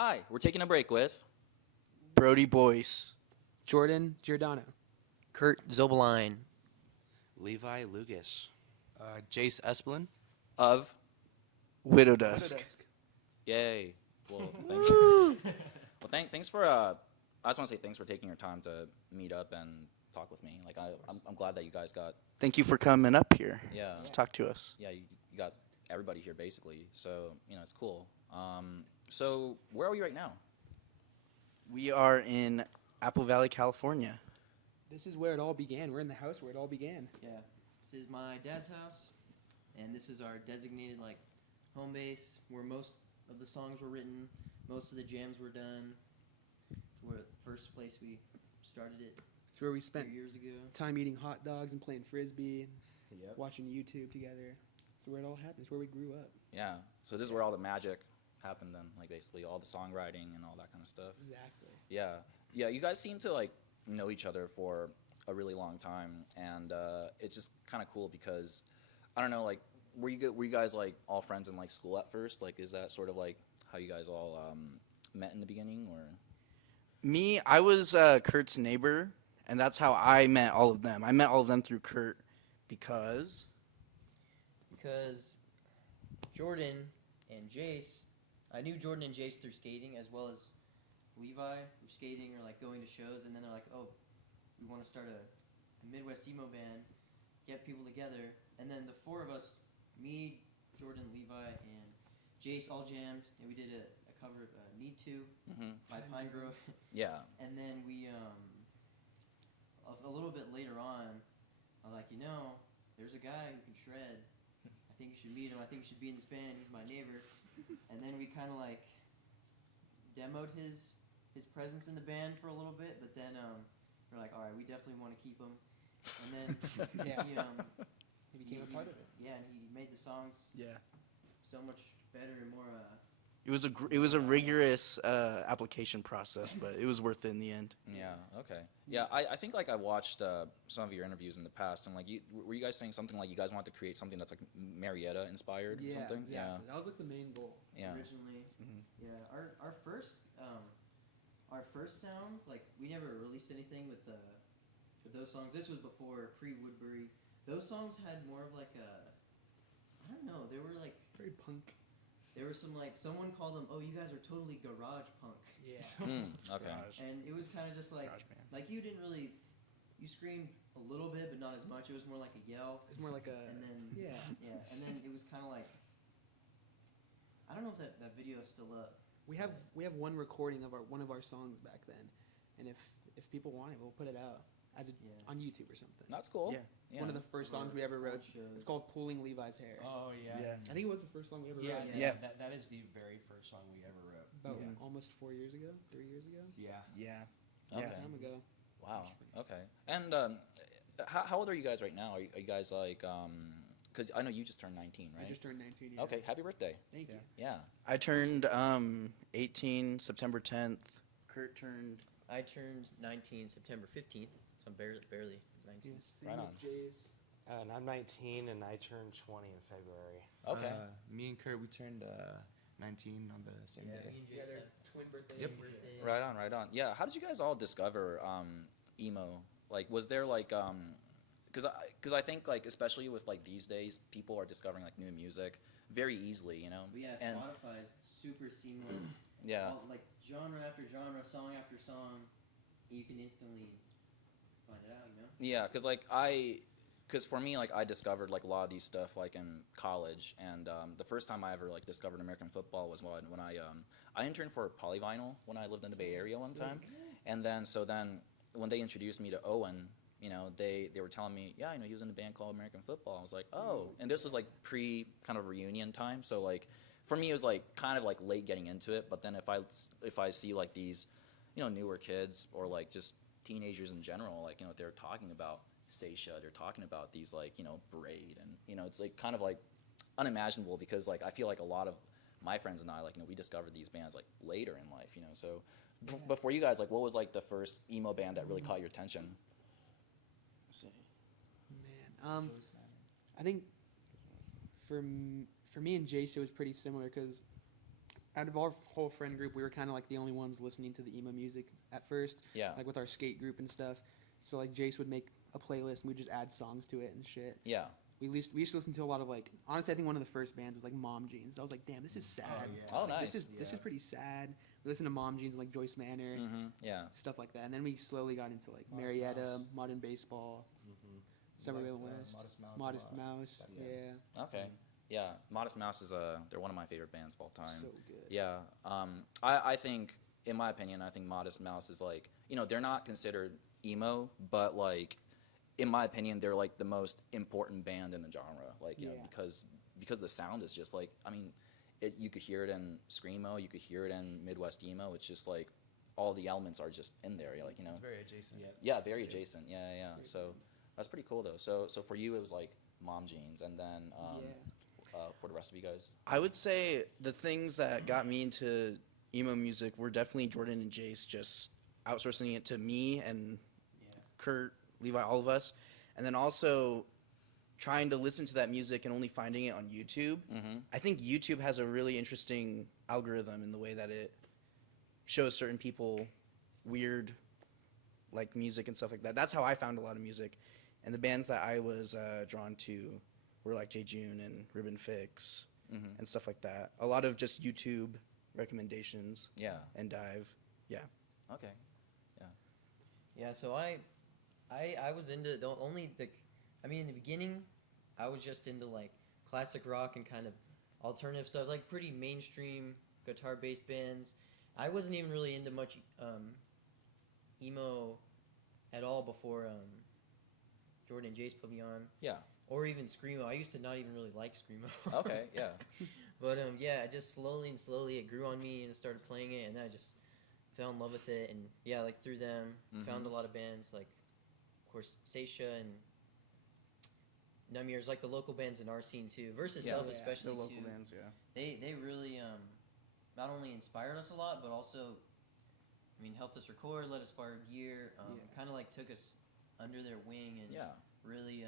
Hi, we're taking a break with Brody Boice. Giordano. Zobelien. Levi Lucas. Jace Espelin. of Widowdusk. Yay. Well, thanks. Well, thanks for. I just want to say thanks for taking your time to meet up and talk with me. Like I'm glad that you guys got. Thank you for coming up here Yeah. to talk to us. Yeah, you got everybody here basically. So it's cool. So where are we right now? We are in Apple Valley, California. This is where it all began. We're in the house where it all began. Yeah. This is my dad's house, and this is our designated home base where most of the songs were written, most of the jams were done. It's where the first place we started it It's where we spent 3 years ago. time eating hot dogs and playing frisbee and Yep. watching YouTube together. It's where it all happened. It's where we grew up. Yeah. So this is where all the magic happened then, like basically all the songwriting and all that kind of stuff. Exactly. Yeah. Yeah, you guys seem to know each other for a really long time, and it's just kind of cool because I don't know, were you guys all friends in school at first? Is that sort of how you guys all met in the beginning, or? Me, I was Kurt's neighbor, and that's how I met all of them. I met all of them through Kurt because Jordan and Jace, I knew Jordan and Jace through skating as well as Levi through skating or going to shows, and then they're like, oh, we want to start a Midwest emo band, get people together, and then the four of us, me, Jordan, Levi, and Jace all jammed, and we did a cover of Need To by Pine Grove. Yeah. And then we, a little bit later on, I was like, there's a guy who can shred. I think you should meet him. I think you should be in this band. He's my neighbor. And then we kind of demoed his presence in the band for a little bit, but then we're like, all right, we definitely want to keep him. And then Yeah. he became a part of it. Yeah, and he made the songs so much better and more. it was a rigorous application process, but it was worth it in the end. Yeah. Okay. Yeah, I think I watched some of your interviews in the past, and were you guys saying something you guys wanted to create something that's Marietta inspired or something? Exactly. Yeah. That was the main goal. Yeah. Originally. Yeah, our first sound, we never released anything with those songs. This was before pre-Woodbury. Those songs had more of I don't know, they were Very punk. there were some someone called them, oh, you guys are totally garage punk. Yeah. Okay. And it was kind of just Garage band. you didn't really, you screamed a little bit, but not as much. It was more like a yell. It's more like a. And then, Yeah. yeah, and then it was kind of I don't know if that video is still up. We have one recording of one of our songs back then, and if people want it, we'll put it out on YouTube or something. That's cool. Yeah. Yeah. One of the first songs we ever wrote. Shows. It's called "Pulling Levi's Hair." Oh yeah. I think it was the first song we ever Yeah, wrote. yeah. Yeah. That is the very first song we ever wrote. About Yeah. almost 4 years ago, 3 years ago. Yeah. Yeah. Okay. A long time ago. Wow. Okay. And how old are you guys right now? Are you guys because I know you just turned 19, right? I just turned 19. Yeah. Okay. Happy birthday. Thank you. Yeah. I turned 18 September 10th. Kurt turned. I turned 19 September 15th, so I'm barely 19. Yeah, same Right with on. Jace. And I'm 19, and I turned 20 in February. Okay. Me and Kurt, we turned 19 on the same Yeah, day. me and Jace Together, had twin birthdays. Yep. birthday. Right on. Right on. Yeah. How did you guys all discover emo? Was there because I think especially with especially these days, people are discovering new music very easily, But yeah, And Spotify is super seamless. yeah. All, genre after genre, song after song, you can instantly find it out, Yeah, because for me, I discovered a lot of these stuff in college, and the first time I ever discovered American football was when I interned for Polyvinyl when I lived in the Bay Area one time, and then when they introduced me to Owen, they were telling me, yeah, he was in a band called American Football. I was like, oh, and this was pre kind of reunion time, so for me it was kind of late getting into it, but then if I see these newer kids or just teenagers in general, they're talking about Seisha, they're talking about these Braid, and it's kind of unimaginable because I feel a lot of my friends and I we discovered these bands later in life, so before you guys, what was the first emo band that really caught your attention? Let's see. Man, I think for me and Jace it was pretty similar because out of our whole friend group, we were kind of like the only ones listening to the emo music at first. Yeah. Like with our skate group and stuff. So like Jace would make a playlist and we'd just add songs to it and shit. Yeah. We used to listen to a lot of like, honestly, I think one of the first bands was like Mom Jeans. I was like, damn, this is sad. Oh, Like, nice. This is pretty sad. We listened to Mom Jeans and like Joyce Manor, Yeah. stuff like that. And then we slowly got into like Marietta, Modern Baseball, Summerville West, Modest Mouse. Yeah. Okay. Yeah. Modest Mouse is they're one of my favorite bands of all time. So good. Yeah. I think, in my opinion, I think Modest Mouse is like, you know, they're not considered emo, but like, in my opinion, they're like the most important band in the genre. Like, you know, because the sound is just like, I mean, you could hear it in screamo, you could hear it in Midwest emo. It's just like all the elements are just in there. Like, you know. It's very adjacent. Yeah, very adjacent. Yeah. So that's pretty cool though. So for you, it was like Mom Jeans, and then for the rest of you guys. I would say the things that got me into emo music were definitely Jordan and Jace just outsourcing it to me and Kurt, Levi, all of us, and then also trying to listen to that music and only finding it on YouTube. I think YouTube has a really interesting algorithm in the way that it shows certain people weird like music and stuff like that. That's how I found a lot of music, and the bands that I was drawn to were like J. June and Ribbon Fix and stuff like that. A lot of just YouTube recommendations. Yeah. And D.I.Y. Yeah. Okay. Yeah, so I was into in the beginning, I was just into like classic rock and kind of alternative stuff, like pretty mainstream guitar-based bands. I wasn't even really into much emo at all before Jordan and Jace put me on. Yeah. Or even screamo. I used to not even really like screamo. Okay. Yeah. But I just slowly it grew on me and I started playing it, and then I just fell in love with it, and like through them found a lot of bands like, of course, Seisha and Namirs, like the local bands in our scene too. Versus Self especially the local too. bands, yeah. They really not only inspired us a lot, but also helped us record, let us borrow gear, kind of like took us under their wing and really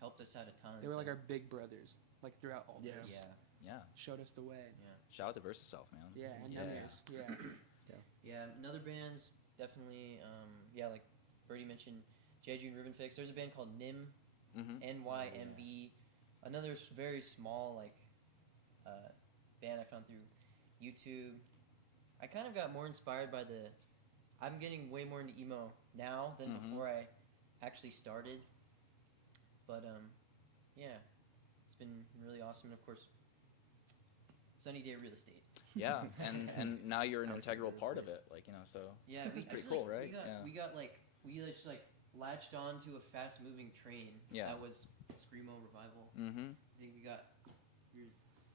helped us out a ton. They were like our big brothers, like throughout all this. Yeah. Showed us the way. Shout out to Versus Self, man. Yeah, and Namirs. Yeah, another bands definitely. Like Brody mentioned, J. June Ribbon Fix. There's a band called NYMB, NYMB. Another very small band I found through YouTube. I kind of got more inspired by I'm getting way more into emo now than before I actually started. But it's been really awesome. And of course, Sunny Day Real Estate. Yeah, and now you're an integral part of it, like, you know, so yeah, it's pretty cool, right? We just latched on to a fast moving train. Yeah. That was screamo revival. I think we were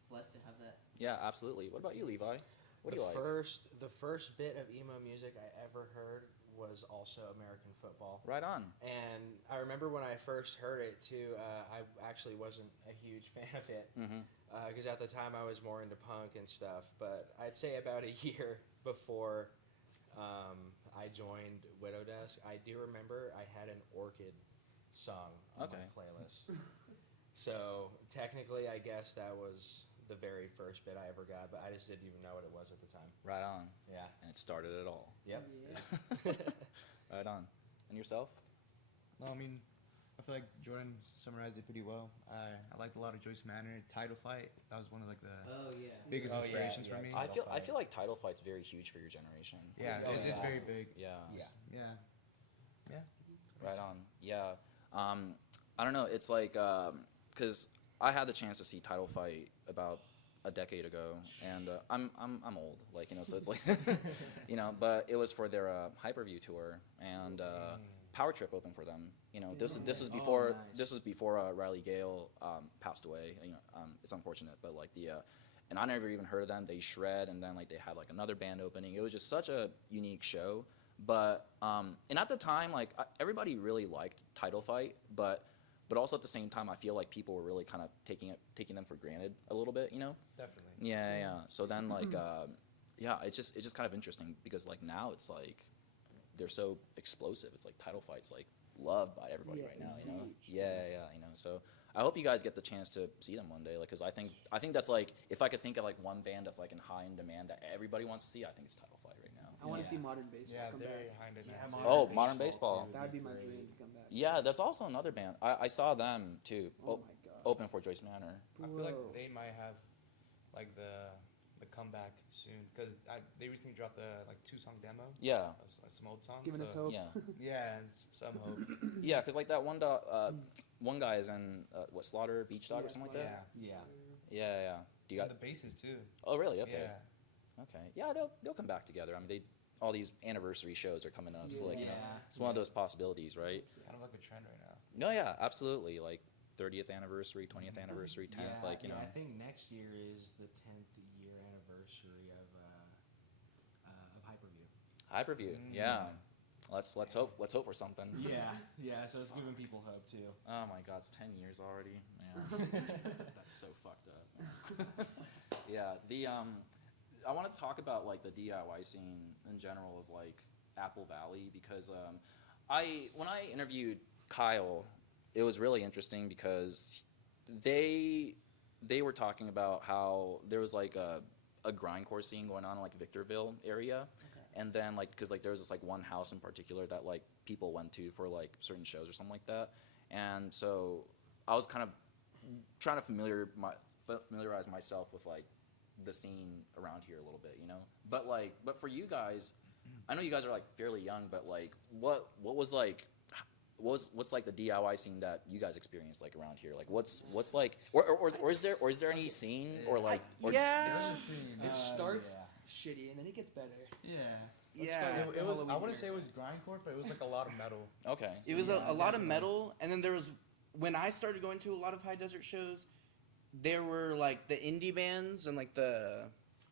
blessed to have that. Yeah, absolutely. What about you, Levi? What do you like? The first bit of emo music I ever heard was also American football. Right on. And I remember when I first heard it too, I actually wasn't a huge fan of it because at the time I was more into punk and stuff. But I'd say about a year before I joined Widowdusk, I do remember I had an Orchid song on my playlist. So technically, I guess that was the very first bit I ever got, but I just didn't even know what it was at the time. Right on. Yeah. And it started it all. Yep. Yeah. Right on. And yourself? No, I mean, I feel like Jordan summarized it pretty well. I liked a lot of Joyce Manor. Title Fight, that was one of like the biggest inspirations for me. I feel like Title Fight's very huge for your generation. Yeah, it's very big. Yeah. Yeah. Right on. Yeah. I don't know. It's like because I had the chance to see Title Fight about a decade ago, and I'm old, like, you know, so it's like, you know, but it was for their Hyperview tour, and Power Trip opened for them. You know, this was before Riley Gale passed away. You know, it's unfortunate, but like and I never even heard of them. They shred, and then like they had like another band opening. It was just such a unique show. But and at the time, like everybody really liked Title Fight, but also at the same time, I feel like people were really kind of taking them for granted a little bit, you know? Definitely. Yeah. So then, like, it's just kind of interesting because, like, now it's like they're so explosive. It's like Title Fight's like loved by everybody right now, you know? Yeah. You know, so I hope you guys get the chance to see them one day, like, because I think that's like, if I could think of like one band that's like in high in demand that everybody wants to see, I think it's Title Fight right now. I want to see modern baseball Yeah, come they're back. behind it. Yeah, now, modern too. Modern baseball. too That would be my great. dream to come back. Yeah, that's also another band. I saw them too. Oh my god. Open for Joyce Manor. I feel like Whoa. they might have like the comeback soon because they recently dropped a like 2-song demo Yeah, of some old songs. Giving us so- hope. yeah, Yeah, and some hope. yeah. Because like that one guy is in what, Slaughter Beach Dog or something like that. Yeah. Yeah. Do you got? And the basses too. Oh, really? Okay. Yeah. Okay. Yeah, they'll come back together. I mean, all these anniversary shows are coming up, so like, you know, Yeah. it's one of those possibilities, right? Kind of like a trend right now. No, yeah, absolutely. Like 30th anniversary, 20th anniversary, 10th, Yeah, like, you know. I think next year is the 10th year anniversary of Hyperview. Hyperview. Yeah. Let's hope for something. Yeah. So it's giving people hope too. Oh my God, it's 10 years already. Man, that's so fucked up. Yeah, I want to talk about like the DIY scene in general of like Apple Valley because when I interviewed Kyle, it was really interesting because they were talking about how there was like a grindcore scene going on in like Victorville area. And then, like, because, like, there was this, like, one house in particular that, like, people went to for, like, certain shows or something like that. And so I was kind of trying to familiarize myself with, like, the scene around here a little bit, you know? But for you guys, I know you guys are, like, fairly young, but, like, what's, like, the DIY scene that you guys experienced, like, around here? Like, what's like, or is there any scene, or, like, or, Yeah. It starts shitty and then it gets better. Yeah. It was. I wouldn't say it was grindcore, but it was like a lot of metal. Okay. It was a lot of metal, and then there was, when I started going to a lot of high desert shows, there were like the indie bands and like the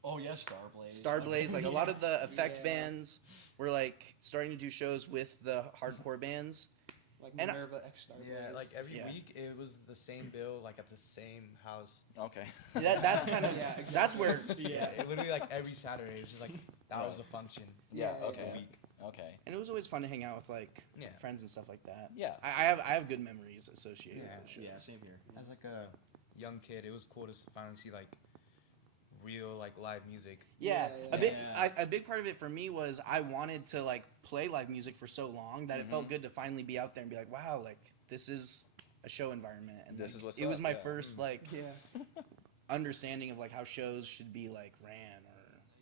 Oh yeah, Starblaze. Starblaze, like a lot of the effect Yeah. bands were like starting to do shows with the hardcore bands. Like And I- Minerva X Star. Yeah, like every Yeah. week it was the same bill, like at the same house. Okay. That's kind of Yeah, that's where It literally like every Saturday. It's just like that was the function. Yeah, Yeah, okay. yeah. Week. Okay. and it was always fun to hang out with like Yeah. friends and stuff like that. Yeah. I have good memories associated Yeah. with those shows. Yeah, same here. As like a young kid, it was cool to finally see like real like live music. Yeah, Yeah, a big part of it for me was I wanted to like play live music for so long that it felt good to finally be out there and be like, wow, like this is a show environment, and This like, is what's it was up, my yeah. first like Yeah. understanding of like how shows should be like ran or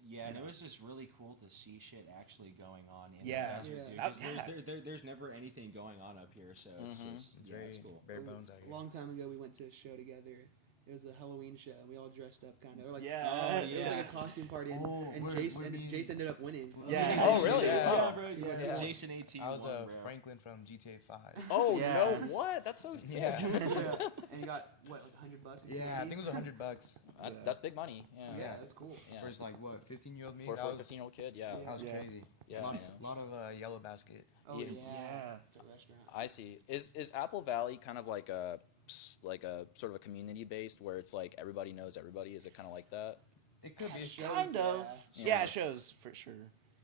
Yeah, and You it know. was just really cool to see shit actually going on in Yeah. the desert, Yeah. dude. That- 'Cause there's never anything going on up here, so it's Mhm. just It's yeah, very it's cool. bare bones out A here. long time ago, we went to a show together. It was a Halloween show. We all dressed up, kind of. Like, Yeah. It was like a costume party, and, Jace ended up winning. Yeah. Oh, really? Yeah. Oh. bro. You Yeah. yeah. Jason 18. I was won, bro. Franklin from GTA 5. Oh Yeah. no! What? That's so sick. Yeah. And you got what, like $100? in Yeah, I candy? think it was $100. That's big money. Yeah. Yeah, that's cool. Yeah. First like what 15-year-old me. For that a was 15-year-old kid, yeah. that was Yeah. crazy. Yeah, lot, yeah. lot of Yellow Basket. Oh Yeah. yeah. Yeah. It's a restaurant. I see. Is Apple Valley kind of like a sort of a community based where it's like everybody knows everybody? Is it kind of like that? It could be. Shows, Kind of. Yeah. Yeah, it shows for sure.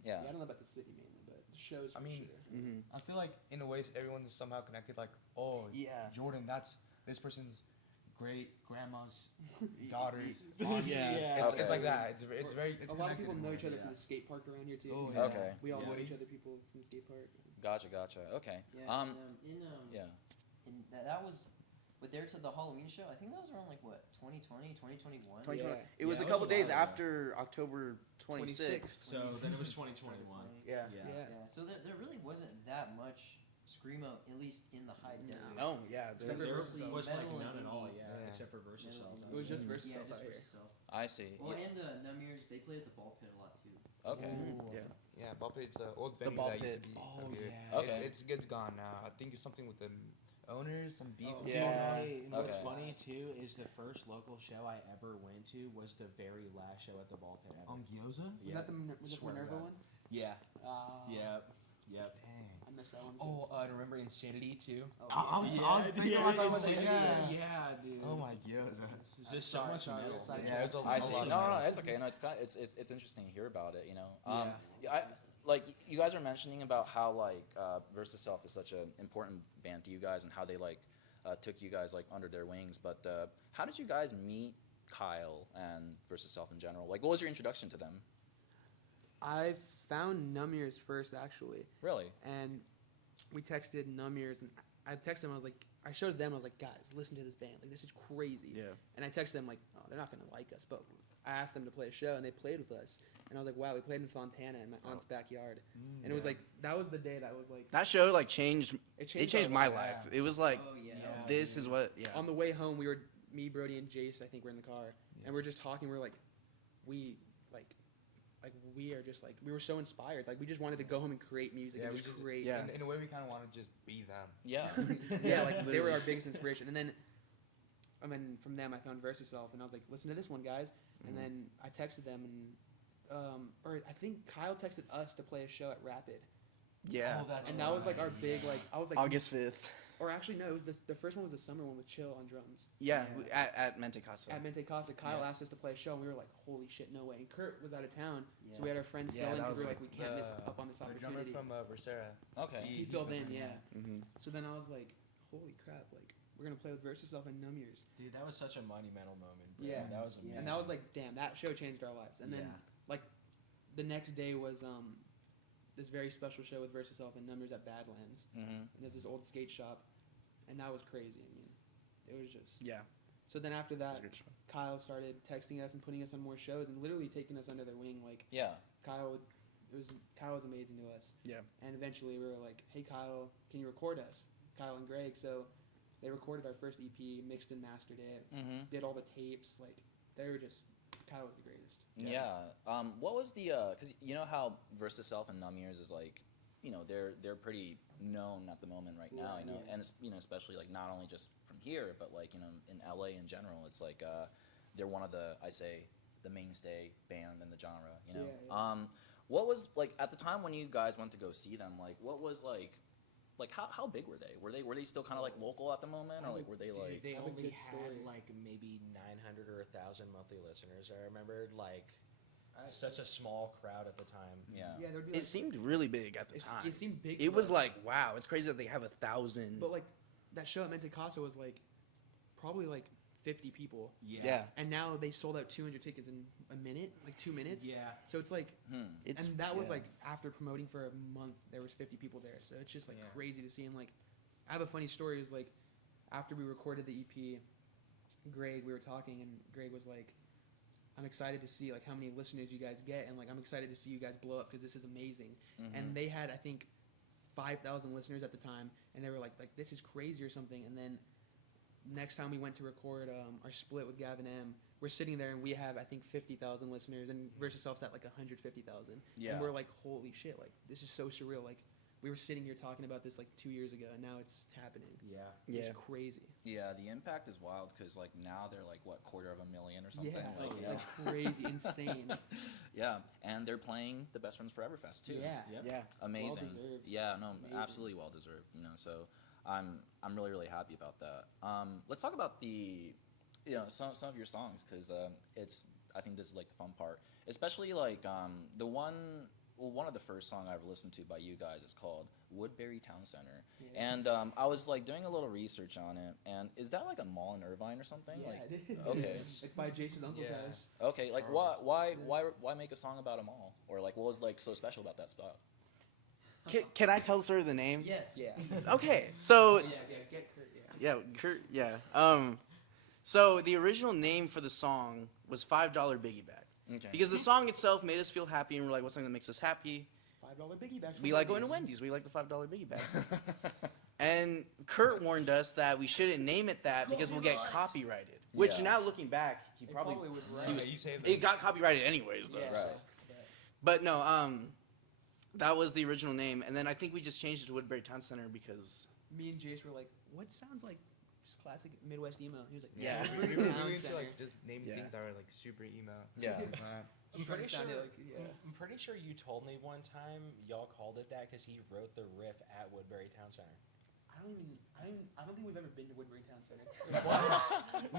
Yeah. Yeah, I don't know about the city mainly, but the shows. I for mean, sure. Mm-hmm. I feel like in a way everyone's somehow connected. Like, oh, Yeah. Jordan, that's this person's great grandma's daughter's. Yeah. auntie. Yeah. It's Okay. like that. It's very. It's a lot of people connected in know a each way, other yeah. from the skate park around here too. Oh, so yeah. Okay. We all Yeah. know each other, people from the skate park. Gotcha. Okay. Yeah, Yeah. and that was, with there to the Halloween show. I think that was around like what 2020, 2021. 2020. Yeah. It was Yeah, a it couple was a days while ago. after October 26th. So then it was 2021. Yeah. Yeah. Yeah, so there really wasn't that much screamo, at least in the high desert. Oh yeah. There, there- there Mostly was like metal and none at all, indie. yeah, Yeah. except for Versus Metal Self. and It was just indie. Versus Yeah, Self just out here. Versus Self. I see. Well, Yeah. and Numbers, they played at the ball pit a lot too. Okay. Mhm. Yeah. Yeah, ball pit's the old The venue ball that used pit. to be Oh, up here. yeah. Okay. It's gone now. I think it's something with the owners, some beef. Oh, with yeah. them. And what's Okay. funny too is the first local show I ever went to was the very last show at the ball pit ever. On Gyoza? Was Yeah. that the Swear to Minerva God. one? Yeah. Uh, Yep. Dang. I missed that one. Oh, remember Insanity too? Oh, I was thinking yeah, about yeah, Insanity. yeah. Yeah, dude. Oh my god. It's just so much sorry, metal. sorry, Yeah, it's a I a see. lot No, of no, metal. it's okay. No, it's interesting to hear about it. You know. Yeah. Yeah, like you guys are mentioning about how like Versus Self is such an important band to you guys and how they like took you guys like under their wings. But how did you guys meet Kyle and Versus Self in general? Like, what was your introduction to them? I found Numb Ears first, actually. Really? And we texted Numb Ears, and I texted them, I showed them, I was like, guys, listen to this band. Like, this is crazy. Yeah. And I texted them, like, oh, they're not going to like us. But I asked them to play a show, and they played with us. And I was like, wow, we played in Fontana in my aunt's backyard. And it was like, that was the day that was like, That show like changed. It changed our my lives. life. It was like, Oh yeah. this is what. Yeah. On the way home, me, Brody, and Jace, I think, were in the car. And we're just talking. We're like, we are just like, we were so inspired. Like, we just wanted to go home and create music and just create. yeah. In a way, we kind of want to just be them. Yeah. Yeah, like, they were our biggest inspiration. And then, from them, I found Versus Self, and I was like, listen to this one, guys. And then I texted them, and, or I think Kyle texted us to play a show at Rapid. Yeah. Oh, that's And that was, like, our big, like, I was like, August 5th. or actually, no, it was the first one was the summer one with Chill on drums. Yeah, at Mente Casa. At Mente Casa, Kyle Yeah. asked us to play a show, and we were like, holy shit, no way. And Kurt was out of town, Yeah. so we had our friend Yeah, Phil in, that because we was were like, we can't miss up on this The drummer opportunity. from Versera. Okay. He filled in, yeah. Mm-hmm. So then I was like, holy crap, like, we're going to play with Versus Self and Numb Ears. Dude, that was such a monumental moment. Bro. Yeah. That was amazing. And that was like, damn, that show changed our lives. And then, like, the next day was this very special show with Versus Self and Numb Ears at Badlands. Mm-hmm. And there's this old skate shop, and that was crazy. I mean, it was just... Yeah. So then after that, It was a good show. Kyle started texting us and putting us on more shows and literally taking us under their wing. Like, Yeah. Kyle was amazing to us. Yeah. And eventually we were like, hey, Kyle, can you record us? Kyle and Greg. So they recorded our first EP, mixed and mastered it, Mm-hmm. did all the tapes. Like, they were just... Kyle was the greatest. Yeah. What was the? Because you know how Versus Self and Numb Ears is like, you know, they're pretty known at the moment right now. You know, Yeah. and it's, you know, especially like not only just from here, but like, you know, in LA in general. It's like they're one of the mainstay band in the genre. You know. Yeah, What was like at the time when you guys went to go see them? Like, what was like how big were they? Were they still kind of like local at the moment, or like were they Dude, like? they I have a only good had story. like maybe 900 or 1,000 monthly listeners. I remember like such a small crowd at the time. Yeah. Yeah, there'd be It seemed really big at the time. It seemed big. It to was us. like, wow, it's crazy that they have 1,000. But like, that show at Mente Casa was like, probably like 50 people. Yeah. And now they sold out 200 tickets in a minute, like 2 minutes. Yeah. So it's like, It's, and that was yeah. like after promoting for a month, there was 50 people there. So it's just like Yeah. crazy to see. And like, I have a funny story. Is like, after we recorded the EP, Greg, we were talking, and Greg was like, I'm excited to see like how many listeners you guys get, and like I'm excited to see you guys blow up because this is amazing. Mm-hmm. And they had, I think, 5,000 listeners at the time, and they were like this is crazy or something. And then next time we went to record our split with Gavin M, we're sitting there and we have, I think, 50,000 listeners, and Versus Self's at like 150,000. Yeah. And we're like, holy shit, like this is so surreal. Like, we were sitting here talking about this like 2 years ago, and now it's happening. Yeah. It's Yeah. crazy. Yeah, the impact is wild because like now they're like what, 250,000 or something. Yeah, Like, you know? like crazy, insane. Yeah, and they're playing the Best Friends Forever Fest too. Yeah. Yeah. Amazing. Well-deserved. Yeah, no, Amazing. absolutely well deserved. You know, so I'm really happy about that. Let's talk about the, you know, some of your songs because it's, I think this is like the fun part, especially like the one. Well, one of the first songs I ever listened to by you guys is called Woodbury Town Center. Yeah. And I was like doing a little research on it, and is that like a mall in Irvine or something? Yeah, Like, it is. okay. It's by Jace's uncle's Yeah. house. okay, like why make a song about a mall? Or like what was like so special about that spot? Can I tell the story of the name? Yes. Yeah. Okay, so Yeah, get Kurt, yeah. yeah, Kurt, yeah. So the original name for the song was $5 Biggie Bag Okay. because the song itself made us feel happy, and we're like, what's something that makes us happy? $5 biggie bags. We like going to Wendy's. We like the $5 Biggie Bag. And Kurt warned us that we shouldn't name it that because we'll get copyrighted. Which Yeah. now looking back, he It probably was right. Yeah, you saved it got copyrighted anyways though. Yeah, so. Right. But no, that was the original name, and then I think we just changed it to Woodbury Town Center because Me and Jace were like, what sounds like just classic Midwest emo? He was like, Yeah. We Woodbury were Town into Center. like just naming Yeah. things that were like super emo. Yeah. I'm Trying pretty to sure. sound it like, yeah. I'm pretty sure you told me one time y'all called it that because he wrote the riff at Woodbury Town Center. I don't think we've ever been to Woodbury Town Center.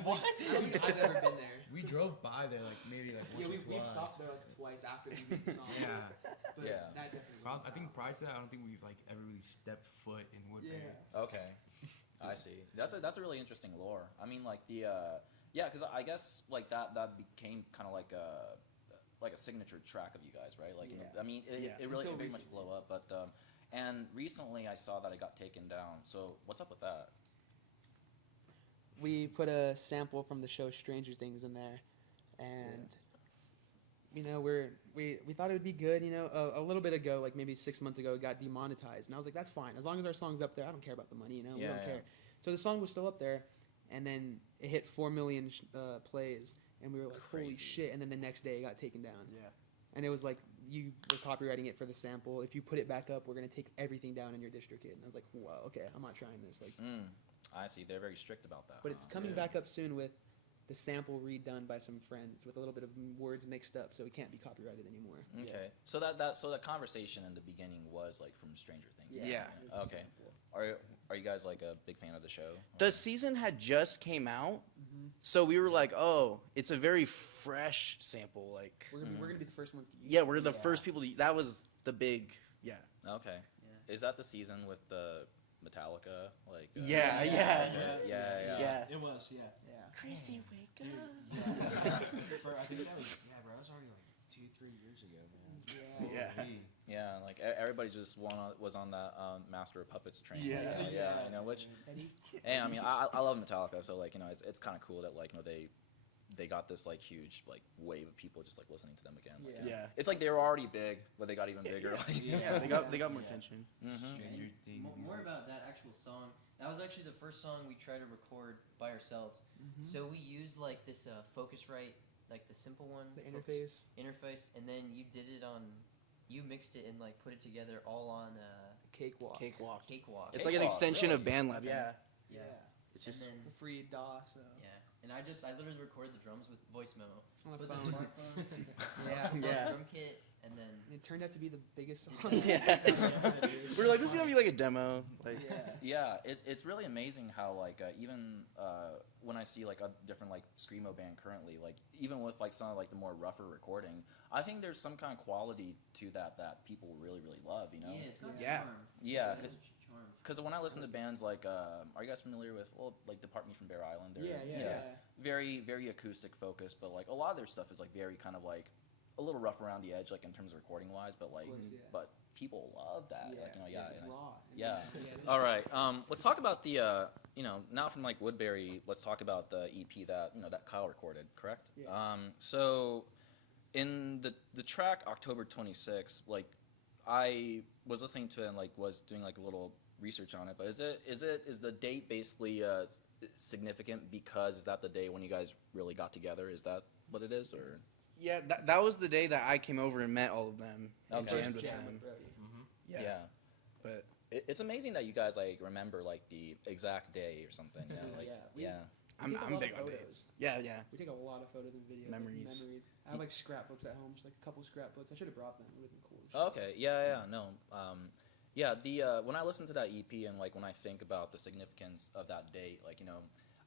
What? I don't think I've ever been there. We drove by there like maybe like Yeah, once we've or stopped twice. there like twice after we made the song. Yeah. But Yeah. that definitely. I think prior to that, I don't think we've like ever really stepped foot in Woodbury. Yeah. Okay. I see. That's a really interesting lore. I mean, like the yeah, because I guess like that became kind of like a signature track of you guys, right? Like, I mean, it really Until very much recently. blew up, but and recently I saw that it got taken down. So what's up with that? We put a sample from the show Stranger Things in there, and you know we thought it would be good. You know, a little bit ago, like maybe 6 months ago, it got demonetized, and I was like, that's fine as long as our song's up there. I don't care about the money. You know, we Yeah, don't yeah. care. So the song was still up there, and then it hit 4 million plays, and we were like, holy Crazy. shit! And then the next day, it got taken down. Yeah. And it was like, you were copywriting it for the sample. If you put it back up, we're going to take everything down in your DistroKid. And I was like, wow, okay, I'm not trying this. Like, I see. They're very strict about that. but it's coming back up soon with the sample redone by some friends with a little bit of words mixed up, so it can't be copyrighted anymore. Okay. So that conversation in the beginning was like from Stranger Things. Yeah. It was a Okay. sample. Are you guys like a big fan of the show? The season had just came out, so we were like, oh, it's a very fresh sample. Like, We're gonna be the first ones to use yeah, it. we're the first people to. That was the big. Yeah. Okay. Yeah. Is that the season with the Metallica? Like. Yeah. Yeah. It was, yeah. Chrissy, wake Dude, up. bro, I think that was, bro, that was already like 2-3 years ago, man. Yeah. Yeah, like everybody just was on that Master of Puppets train. Yeah. You know, which, hey, I mean, I love Metallica, so like, you know, it's kind of cool that like, you know, they got this like huge like wave of people just like listening to them again. Like, you know, Yeah. it's like they were already big, but they got even bigger. Like, Yeah, they got more attention. Mm-hmm. Stranger Things. More about that actual song. That was actually the first song we tried to record by ourselves. So we used like this Focusrite, like the simple one. The Focus- interface, interface, and then you did it on, you mixed it and like put it together all on Cakewalk. Cakewalk. Cakewalk. It's like an extension of BandLab. Yeah. Yeah. It's And just. then, The free DAW. So. yeah, and I literally recorded the drums with voice memo. On a With the phone. smartphone, Yeah. Yeah. drum kit, and then It turned out to be the biggest song. Yeah. We're like, this is gonna be like a demo. Like. Yeah. Yeah, it's really amazing how like even when I see like a different like screamo band currently, like even with like some of like the more rougher recording, I think there's some kind of quality to that people really love. You know. yeah, it's got Yeah. charm. Yeah, It has charm. Because when I listen to bands like, are you guys familiar with, like Depart Me from Bear Island? Yeah. Very, very acoustic focused, but like a lot of their stuff is like very kind of like a little rough around the edge, like in terms of recording wise, but like, course, yeah. but people love that. Like, you know, yeah. It's and I- raw. yeah. It's- All right. Let's talk about the, you know, now from like Woodbury, let's talk about the EP that, you know, that Kyle recorded, correct? Yeah. So in the track October 26th, like I was listening to it and like was doing like a little research on it, but is the date basically significant because is that the day when you guys really got together? Is that what it is, or? Yeah, that was the day that I came over and met all of them and Okay. jammed with Jam them. with Brody. Yeah. But It's amazing that you guys like remember like the exact day or something. You know? Like, Yeah, we- yeah. We take a I'm lot big of on photos. dates. Yeah. We take a lot of photos and videos. Memories. Like, I have like scrapbooks at home, just like a couple scrapbooks. I should have brought them. It would have been cool. as shit. Okay. Yeah. No. Yeah. The when I listen to that EP and like when I think about the significance of that date, like you know,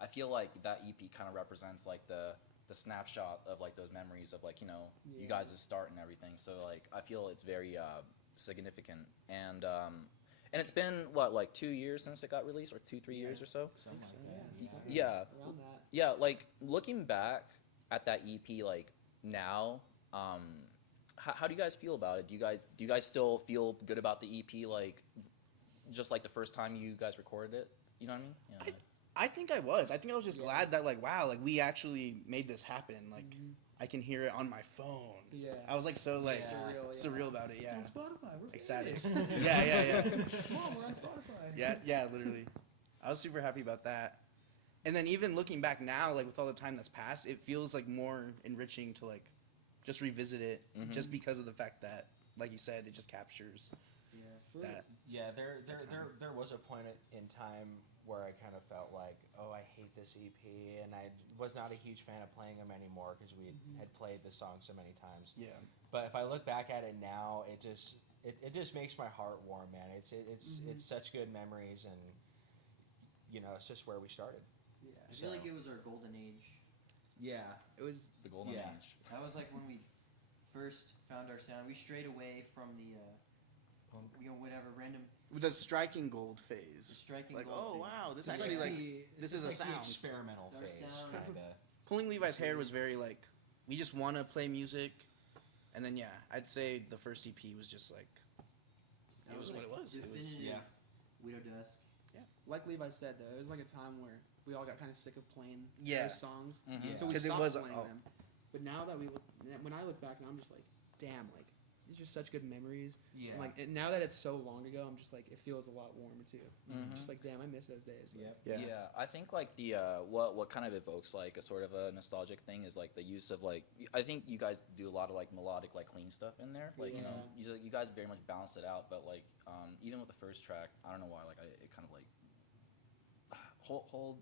I feel like that EP kind of represents like the snapshot of like those memories of like you know you Yeah. guys' start and everything. So like I feel it's very significant and it's been what like 2 years since it got released or 2-3 years or so. I think so. Yeah. Around that. Yeah, like looking back at that EP, like now, how do you guys feel about it? Do you guys still feel good about the EP, like just like the first time you guys recorded it? You know what I mean? Yeah. I think I was. I think I was just Yeah. glad that like wow, like we actually made this happen. Like I can hear it on my phone. Yeah. I was like so like Surreal, surreal about it. Yeah. It's on Spotify. We're Ecstatic. famous. Yeah. Mom, we're on Spotify. Yeah, literally. I was super happy about that. And then even looking back now, like with all the time that's passed, it feels like more enriching to like just revisit it, just because of the fact that, like you said, it just captures that. Yeah, there was a point in time where I kind of felt like, oh, I hate this EP, and I was not a huge fan of playing them anymore because we had played the song so many times. Yeah. But if I look back at it now, it just makes my heart warm, man. It's such good memories, and you know, it's just where we started. Yeah. I feel like it was our golden age. Yeah, It was. The golden Yeah. age. That was like when we first found our sound. We strayed away from the punk. you know, whatever random The striking gold the phase. striking Like, gold oh thing. wow, this It's actually like like the- this is a Like the sound. experimental It's our phase, sound. kind of. Pulling Levi's hair was very like, we just want to play music, and then yeah, I'd say the first EP was just like, That it was what it was. It was Definitive yeah. Widowdusk. Like Levi said, though, it was like a time where we all got kind of sick of playing Yeah. those songs, Mhm. so we 'Cause it stopped was- playing oh. them. But now that when I look back, now I'm just like, damn, like these are such good memories. Yeah. And like now that it's so long ago, I'm just like, it feels a lot warmer too. Mhm. Just like, damn, I miss those days. Like, Yep. Yeah. I think like the what kind of evokes like a sort of a nostalgic thing is like the use of like I think you guys do a lot of like melodic like clean stuff in there, like you guys very much balance it out, but like even with the first track, I don't know why, like it kind of like hold.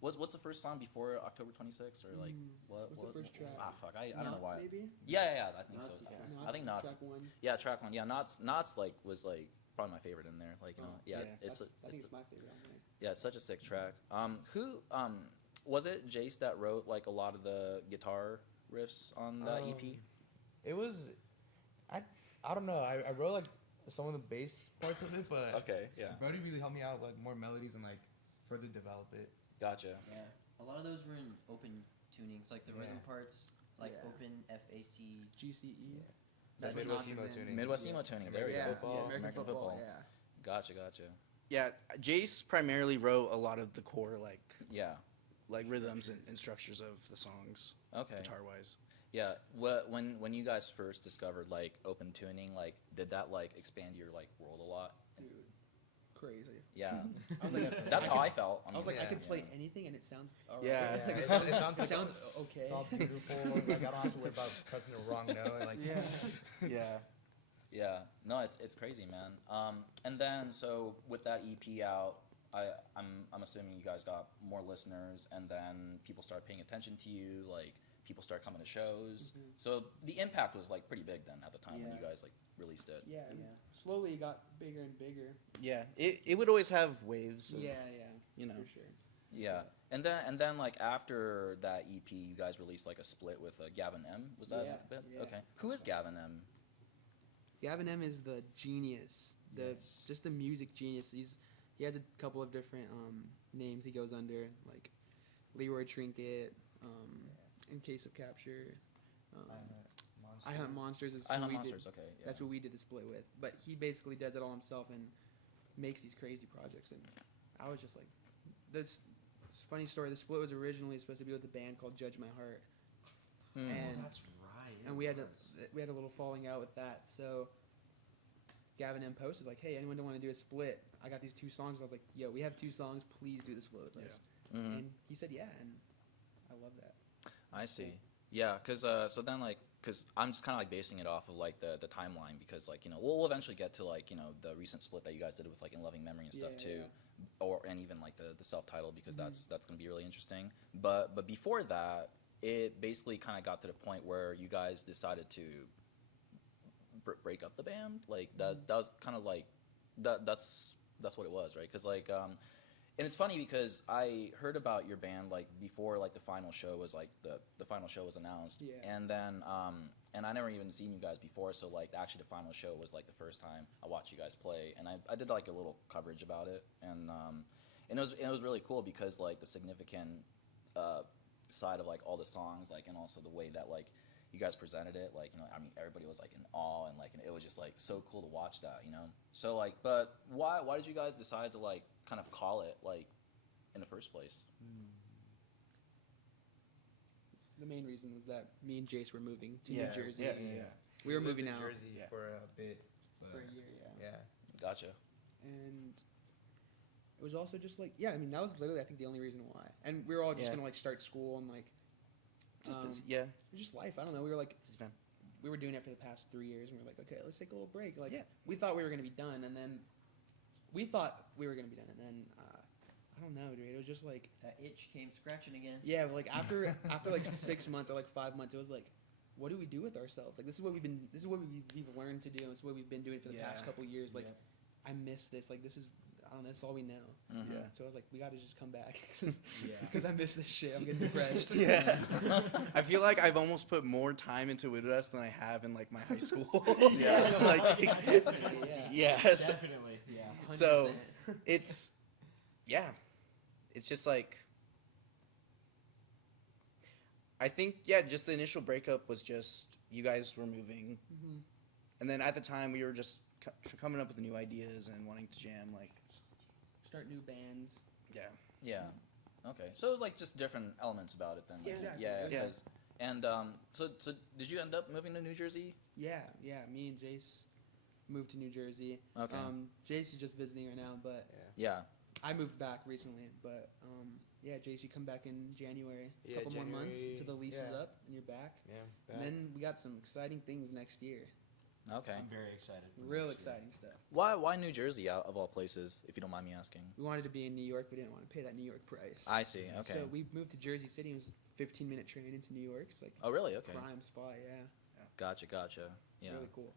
What's the first song before October 26th or like what's the first track? Ah fuck, I don't know Knots, why. maybe? Yeah, I think Knots so. is fine. I think Knots. Track one. Yeah, track one. Yeah, Knots like was like probably my favorite in there. Like yeah. it's I think it's my favorite on there. yeah, it's such a sick track. Who was it? Jace that wrote like a lot of the guitar riffs on the EP. It was, I don't know. I wrote like some of the bass parts of it, but Okay, yeah, Brody really helped me out with like more melodies and like further develop it. gotcha. Yeah. A lot of those were in open tunings, like the rhythm Yeah. parts, like Yeah. open FAC. GCE. That's what Midwest Knots emo is in. tuning. Midwest emo tuning. There we Yeah, go. football. American football. Yeah. Gotcha. Yeah, Jace primarily wrote a lot of the core Yeah. like rhythms and structures of the songs, Okay. guitar wise. Yeah. When you guys first discovered like open tuning, like did that like expand your like world a lot? Dude, crazy. Yeah. I was like, That's how I felt. I was like, I Yeah. could play anything and it sounds alright. Yeah. Like, It sounds it like sounds okay. It's all beautiful. Like I don't have to worry about pressing the wrong note. Like Yeah. Yeah, no, it's crazy, man. And then so with that EP out, I'm assuming you guys got more listeners, and then people started paying attention to you. Like people started coming to shows. So the impact was like pretty big then at the time when you Yeah. guys like released it. Yeah, and Yeah. slowly it got bigger and bigger. Yeah, it would always have waves. Of, Yeah, you know. for sure. Yeah, and then like after that EP, you guys released like a split with Gavin M. Was that Yeah, the bit? yeah. Okay. Who is Gavin M? Gavin M is the genius, just the music genius. He has a couple of different names he goes under, like Leroy Trinket, In Case of Capture. I Hunt Monsters is I who Hunt we Monsters. did. Okay. Yeah. That's what we did the split with. But he basically does it all himself and makes these crazy projects. And I was just like, this funny story. The split was originally supposed to be with a band called Judge My Heart, Hmm. and That's right. and we had a little falling out with that. So Gavin M posted like, "Hey, anyone want to do a split? I got these 2 songs." I was like, "Yo, we have 2 songs. Please do the split with us." Mhm. And he said, "Yeah," and I love that. I see. Yeah, because so then like because I'm just kind of like basing it off of like the timeline because like we'll eventually get to like the recent split that you guys did with like In Loving Memory and stuff Yeah, too, and even like the self-titled because Mm-hmm. that's gonna be really interesting. But before that, it basically kind of got to the point where you guys decided to break up the band. Like that was kind of like that's what it was, right? Because like and it's funny because I heard about your band like before like the final show was like the final show was announced, Yeah. and then and I never even seen you guys before, so like actually the final show was like the first time I watched you guys play, and I did like a little coverage about it, and it was really cool because like the significant side of like all the songs, like and also the way that like you guys presented it, like I mean everybody was like in awe, and like and it was just like so cool to watch that, so like but why did you guys decide to like kind of call it like in the first place? The main reason was that me and Jace were moving to Yeah, New Jersey. yeah. We were lived moving in out Jersey Yeah. for a bit. But for a year. Yeah. yeah. Gotcha. And it was also just like, yeah, I mean, that was literally, I think, the only reason why. And we were all just Yeah. gonna like start school and like, Just busy. Yeah. just life. I don't know. We were like, Just done. we were doing it for the past 3 years, and we were like, okay, let's take a little break. Like, Yeah. we thought we were gonna be done, and then we thought we were gonna be done, and then I don't know, dude. It was just like, That itch came scratching again. yeah, but like after like 6 months or like 5 months, it was like, what do we do with ourselves? Like, this is what we've learned to do. And this is what we've been doing for the past Yeah. couple years. Like, Yep. I miss this. Like, this is, I don't know. That's all we know. Mhm. Yeah. So I was like, we got to just come back Yeah. because I miss this shit. I'm getting depressed. Yeah. I feel like I've almost put more time into Widowdusk than I have in like my high school. Yeah. Like, Definitely, yeah. yes. Definitely. Yeah. 100%. So it's, yeah, it's just like, I think, yeah, just the initial breakup was just you guys were moving. Mhm. And then at the time we were just coming up with new ideas and wanting to jam, like, Start new bands. yeah. Yeah. Okay. So it was like just different elements about it then. Like, Yeah, exactly. Yeah. Yeah. 'cause- And so did you end up moving to New Jersey? Yeah. Me and Jace moved to New Jersey. Okay. Jace is just visiting right now, but Yeah. I moved back recently. But yeah, Jace, you come back in January. A Yeah, couple more months January, till the lease is yeah. up, and you're back. Yeah. And then we got some exciting things next year. Okay. I'm very excited. for Real this year. exciting stuff. Why New Jersey out of all places, if you don't mind me asking? We wanted to be in New York, but didn't want to pay that New York price. I see. Okay. So we moved to Jersey City. It was a 15-minute train into New York. It's like Oh really? Okay. prime spot. Yeah. Gotcha. Yeah. Really cool.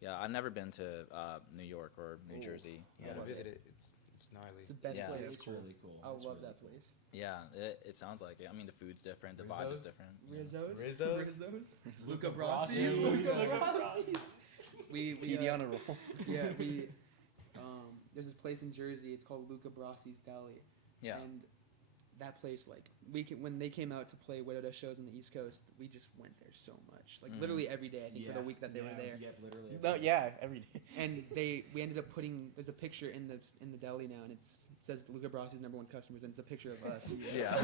Yeah. I've never been to New York or New Ooh. Jersey. You Yeah. gotta love visit it. it. It's gnarly. It's the best Yeah. place. It's really cool. I It's love really that cool. place. Yeah. It sounds like it. I mean, the food's different. The vibe is Rizzo's? different. Yeah. Rizzo's. Rizzo's? Luca Brasi. Brasi. Luca Luca Brasi. Brasi. We PD on a roll. yeah, there's this place in Jersey. It's called Luca Brasi's Deli. Yeah. And that place, like, when they came out to play Widowdusk shows on the East Coast, we just went there so much. Like, Mhm. literally every day, I think, for the week that they were there. Yep, literally. No, yeah, every day. And we ended up putting, there's a picture in the deli now, and it says Luca Brasi's #1 customers, and it's a picture of us. Yeah.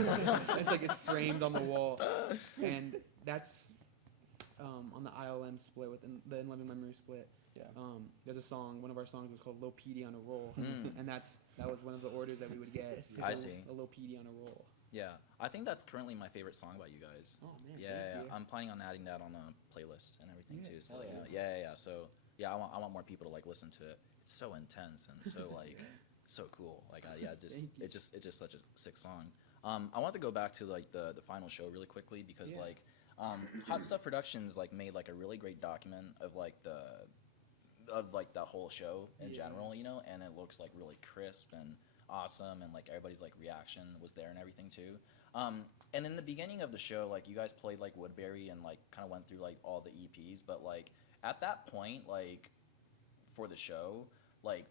It's like it's framed on the wall. And that's on the ILM split, the In Loving Memory split. Yeah. There's a song, one of our songs was called Low PD on a Roll. Mm. And that was one of the orders that we would get. is I a- see. A Low PD on a Roll. Yeah. I think that's currently my favorite song by you guys. Oh, man. Yeah, thank you. I'm planning on adding that on a playlist and everything Yeah. too. So Hell yeah. So yeah, I want more people to like listen to it. It's so intense and so like so cool. Like Thank you. it's just such a sick song. I want to go back to like the final show really quickly because Yeah. like Hot Stuff Productions like made like a really great document of like that whole show in Yeah. general, you know, and it looks like really crisp and awesome, and like everybody's like reaction was there and everything too. And in the beginning of the show, like you guys played like Woodbury and like kind of went through like all the EPs, but like at that point, like for the show, like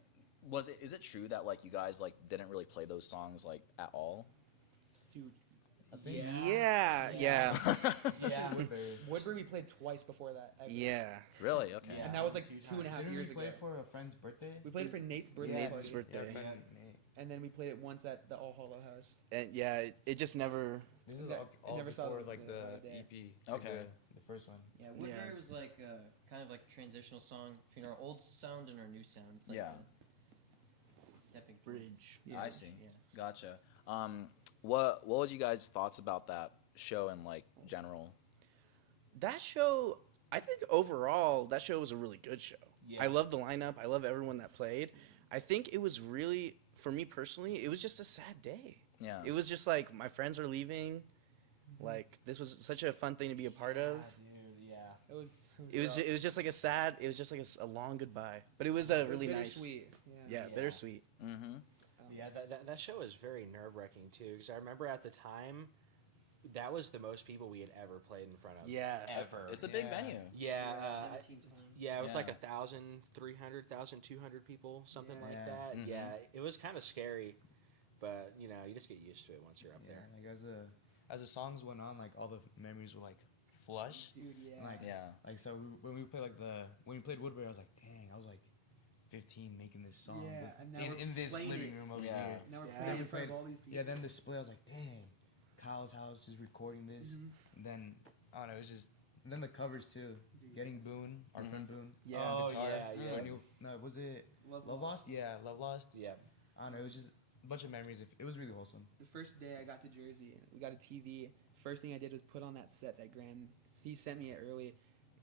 is it true that like you guys like didn't really play those songs like at all? Dude, Yeah. Yeah. Woodbury we played twice before that. ever. Yeah. Really? Okay. Yeah. And that was like 2 2.5 Didn't years we ago. play for a friend's birthday? We played it for Nate's birthday Nate's party. birthday. Yeah, Yeah. friend Nate. And then we played it once at the All Hollow House. And yeah, it just never. This is Yeah, all I never saw before the- like the the day. EP. Okay. The first one. Yeah, Woodbury Yeah. was like kind of like a transitional song between our old sound and our new sound. It's like Yeah. a stepping point. Bridge. I see. Yeah. Gotcha. What was you guys' thoughts about that show in like general? That show, I think overall, that show was a really good show. Yeah. I love the lineup. I love everyone that played. I think it was really, for me personally, it was just a sad day. Yeah. It was just like my friends are leaving. Like this was such a fun thing to be a part of. Dude, yeah. It was It was just like a sad. It was just like a long goodbye. But it was a really nice. Sweet. Yeah, Yeah. bittersweet. Mm-hmm. Yeah, that show is very nerve wracking too. Because I remember at the time, that was the most people we had ever played in front of. Yeah. Ever. It's a big Yeah. venue. Yeah, 17 times. yeah, it was Yeah. like 1,300, 1,200 people, something like Yeah. that. Mhm. Yeah, it was kind of scary, but you know, you just get used to it once you're up Yeah, there. like as the songs went on, like all the memories were like flush. Dude, yeah. Like, Yeah. Like so when we played when we played Woodbury, I was like, dang, I was like 15 making this song. Yeah, with- and now in, we're in this playing living it. room over Yeah. here. Now we're Yeah. playing in We front of played- all these people. Yeah, then the split, I was like, dang, Kyle's house is recording this. Mhm. And then I don't know, it was just then the covers too. Getting Boon, our Mhm. friend Boon. Yeah. on Oh, guitar. yeah. No, was it Love Love Lost. Lost? Yeah, Love Lost. Yeah. I don't know, it was just a bunch of memories. It was really wholesome. The first day I got to Jersey, we got a TV. First thing I did was put on that set that Graham, he sent me it early,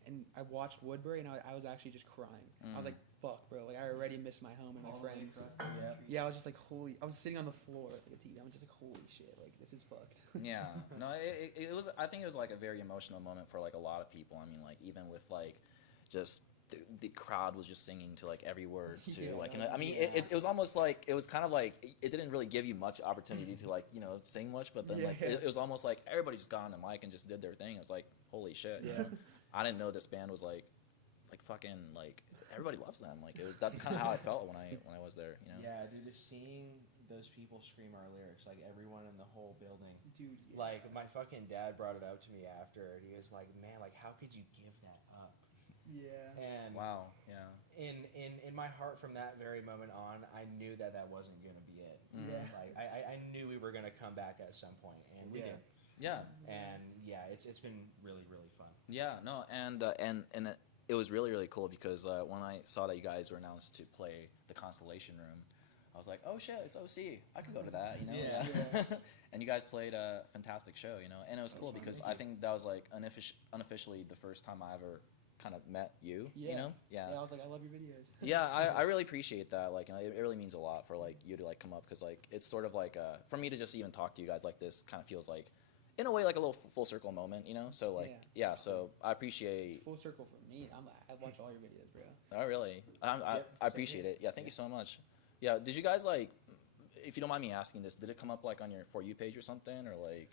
and I watched Woodbury, and I was actually just crying. I was Mm. like, fuck, bro, like I already miss my home and my All the way friends. across the country. Yeah, I was just like, I was sitting on the floor with the TV. I was just like, holy shit, like this is fucked. Yeah. No, it was. I think it was like a very emotional moment for like a lot of people. I mean, like even with like just the crowd was just singing to like every words too. Yeah. Like, I mean, it was almost like it was kind of like it didn't really give you much opportunity to like sing much, but then like it was almost like everybody just got on the mic and just did their thing. It was like holy shit. Yeah. I didn't know this band was like fucking like everybody loves them. Like that's kind of how I felt when I was there. Yeah, dude, just seeing those people scream our lyrics, like everyone in the whole building. Dude, Like my fucking dad brought it up to me after, and he was like, "Man, like how could you give that up?" yeah. And Wow. Yeah. in my heart from that very moment on, I knew that wasn't gonna be it. Yeah. Like I knew we were gonna come back at some point, and we did. Yeah. And yeah, it's been really really fun. Yeah. No. And it was really really cool because when I saw that you guys were announced to play the Constellation Room, I was like, oh shit, it's OC. I could go to that, Yeah. And you guys played a fantastic show, and it was cool fun, because thank I you. think that was like unofficially the first time I ever kind of met you. Yeah. Yeah. I was like, I love your videos. Yeah, I really appreciate that. Like, it really means a lot for like you to like come up because like it's sort of like for me to just even talk to you guys like this kind of feels like, in a way, like a little full circle moment, So like, yeah. So I appreciate. Full circle for me. I watch all your videos, bro. Oh really? I appreciate it. Yeah, thank you so much. Yeah, did you guys like? If you don't mind me asking this, did it come up like on your For You page or something, or like?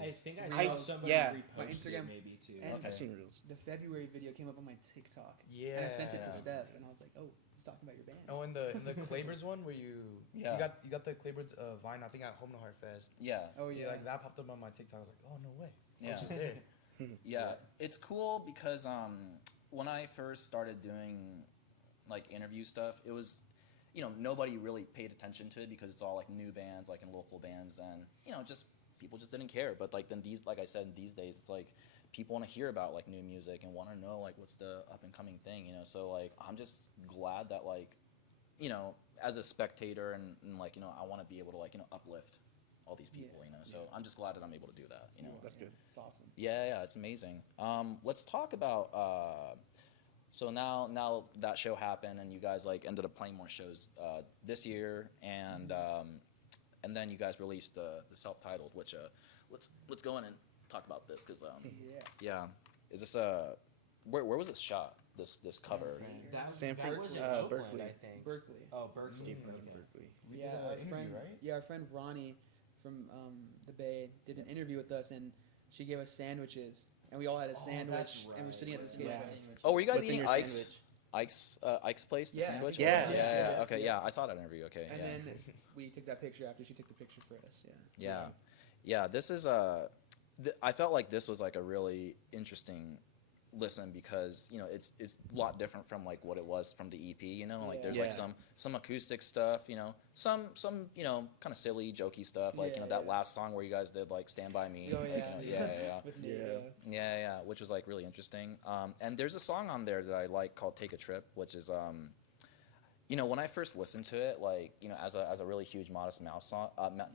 I think I- saw somebody yeah. My repost Instagram- it maybe too. and- I've seen reels. The February video came up on my TikTok. Yeah. And I sent it to Steph, and I was like, oh, he's talking about your band. Oh, in the Claybirds one where you Yeah. you got the Claybirds Vine, I think at Home and Heart Fest. Yeah. Oh, Yeah, yeah. like that popped up on my TikTok. I was like, oh no way. I Yeah. was just there. Yeah, it's cool because when I first started doing like interview stuff, it was nobody really paid attention to it because it's all like new bands, like in local bands, and just people just didn't care. But like then like I said, these days it's like people want to hear about like new music and want to know like what's the up and coming thing, So like I'm just glad that like as a spectator and like I want to be able to like uplift all these people, So I'm just glad that I'm able to do that, That's good. It's awesome. Yeah, it's amazing. Let's talk about. So now that show happened, and you guys like ended up playing more shows this year, and then you guys released the self-titled, which let's go in and talk about this because Yeah. is this where was it shot? This cover? Sanford, that was in Berkeley. Oakland, I think. Berkeley. Oh, Berkeley. Steve Okay. Berkeley. We Yeah, did our an interview, friend, right? yeah, our friend Ronnie from the Bay did an interview with us, and she gave us sandwiches, and we all had a Oh, sandwich, that's and we're right. sitting at the What's skate in park. that Oh, were you guys What's in eating your Ike's? sandwich? Ike's place, the Yeah, I sandwich. think so. Yeah. Yeah. Okay, yeah, I saw that interview. Okay, And yeah. then we took that picture after she took the picture for us. Yeah. This is I felt like this was like a really interesting listen because it's a lot different from like what it was from the EP. Like there's like Yeah. some acoustic stuff. Some kind of silly, jokey stuff. Like Yeah, that yeah. last song where you guys did like "Stand by Me." Oh, like, yeah. With Yeah, which was like really interesting. And there's a song on there that I like called "Take a Trip," which is when I first listened to it, like as a really huge Modest Mouse song,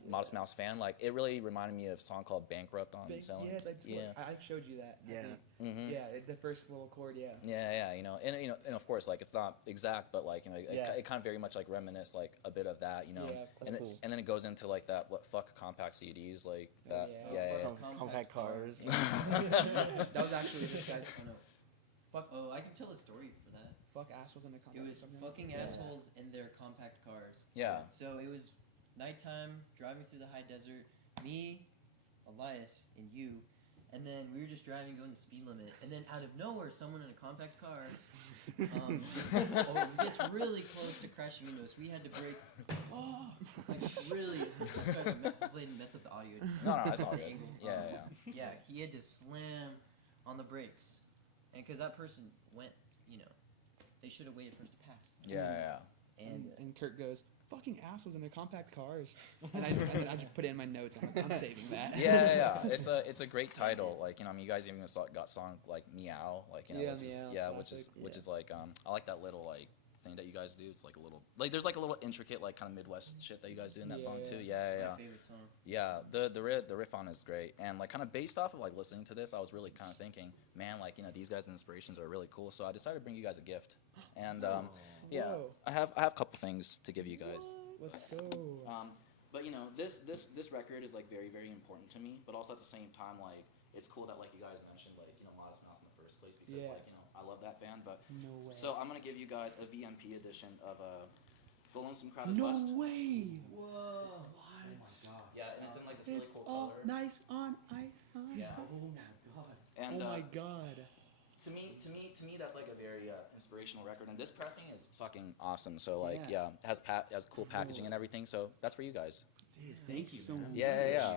Modest Mouse fan, like it really reminded me of a song called "Bankrupt" on Zone. Yes, Yeah. I showed you that. I Yeah. think. Mhm. Yeah, the first little chord. Yeah. Yeah, and of course, like it's not exact, but like it kind of very much like reminisce like a bit of that, Yeah, that's and, cool. and then it goes into like that fuck compact CDs, like that. yeah. Compact cars. That was actually this guy's. Oh, no. Fuck. Oh, I can tell a story for that. Fuck assholes in the It comments. was fucking assholes in their compact cars. Yeah. So it was nighttime, driving through the high desert. Me, Elias, and you. And then we were just driving, going the speed limit. And then out of nowhere, someone in a compact car gets really close to crashing into us. We had to brake. Oh, like really. Sorry, hopefully I didn't mess up the audio. No, it's all The good. angle. Yeah. Yeah, he had to slam on the brakes. And because that person went, they should have waited for us to pass. Yeah. And Kurt goes, "Fucking assholes in their compact cars," and I just put it in my notes. I'm saving that. Yeah. It's a great title. Like you guys even got song like "Meow," like Yeah, Meow, which classic. is like I like that little like thing that you guys do. It's like a little like there's like a little intricate like kind of Midwest shit that you guys do in that song too. It's Yeah. my favorite song. Yeah, the riff on it is great, and like kind of based off of like listening to this, I was really kind of thinking, man, like these guys' inspirations are really cool. So I decided to bring you guys a gift, and yeah, Whoa. I have a couple things to give you guys. Let's go. But this record is like very very important to me, but also at the same time like it's cool that like you guys mentioned like Modest Mouse in the first place because Yeah. like I love that band. But No way. so I'm gonna give you guys a VMP edition of The Lonesome Crowded No Bust. way. Whoa. Yeah, and it's in like this really It's cool all color. nice on ice. Yeah. Oh my god. And oh my god. to me, that's like a very inspirational record. And this pressing is fucking awesome. So like, Yeah. it has cool packaging and everything. So that's for you guys. Dude, thank you so much. Yeah.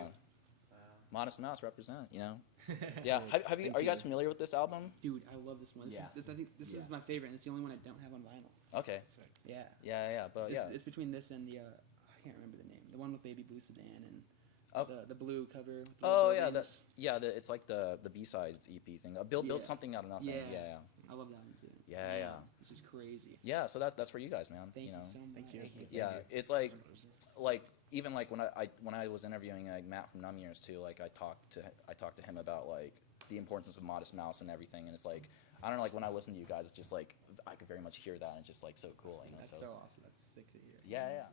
Modest Mouse represent. You know. Yeah. Have you? Are you guys familiar with this album? Dude, I love this one. Yeah. I think this is my favorite, and it's the only one I don't have on vinyl. Okay. Yeah. Yeah. But yeah. It's between this and the I can't remember the name. The one with Baby Blue Sedan and Oh. the blue cover. With the Oh yeah, buildings. it's like the B-sides EP thing. Build something out of nothing. Yeah. I love that one too. Yeah. This is crazy. Yeah. So that's for you guys, man. Thank you, know. so much. Thank you. Yeah, it's like even like when I was interviewing like Matt from Numb Years too, like I talked to him about like the importance of Modest Mouse and everything, and it's like I don't know, like when I listen to you guys, it's just like I could very much hear that, and it's just like so cool, you know. That's so awesome. That's sick to hear. Yeah.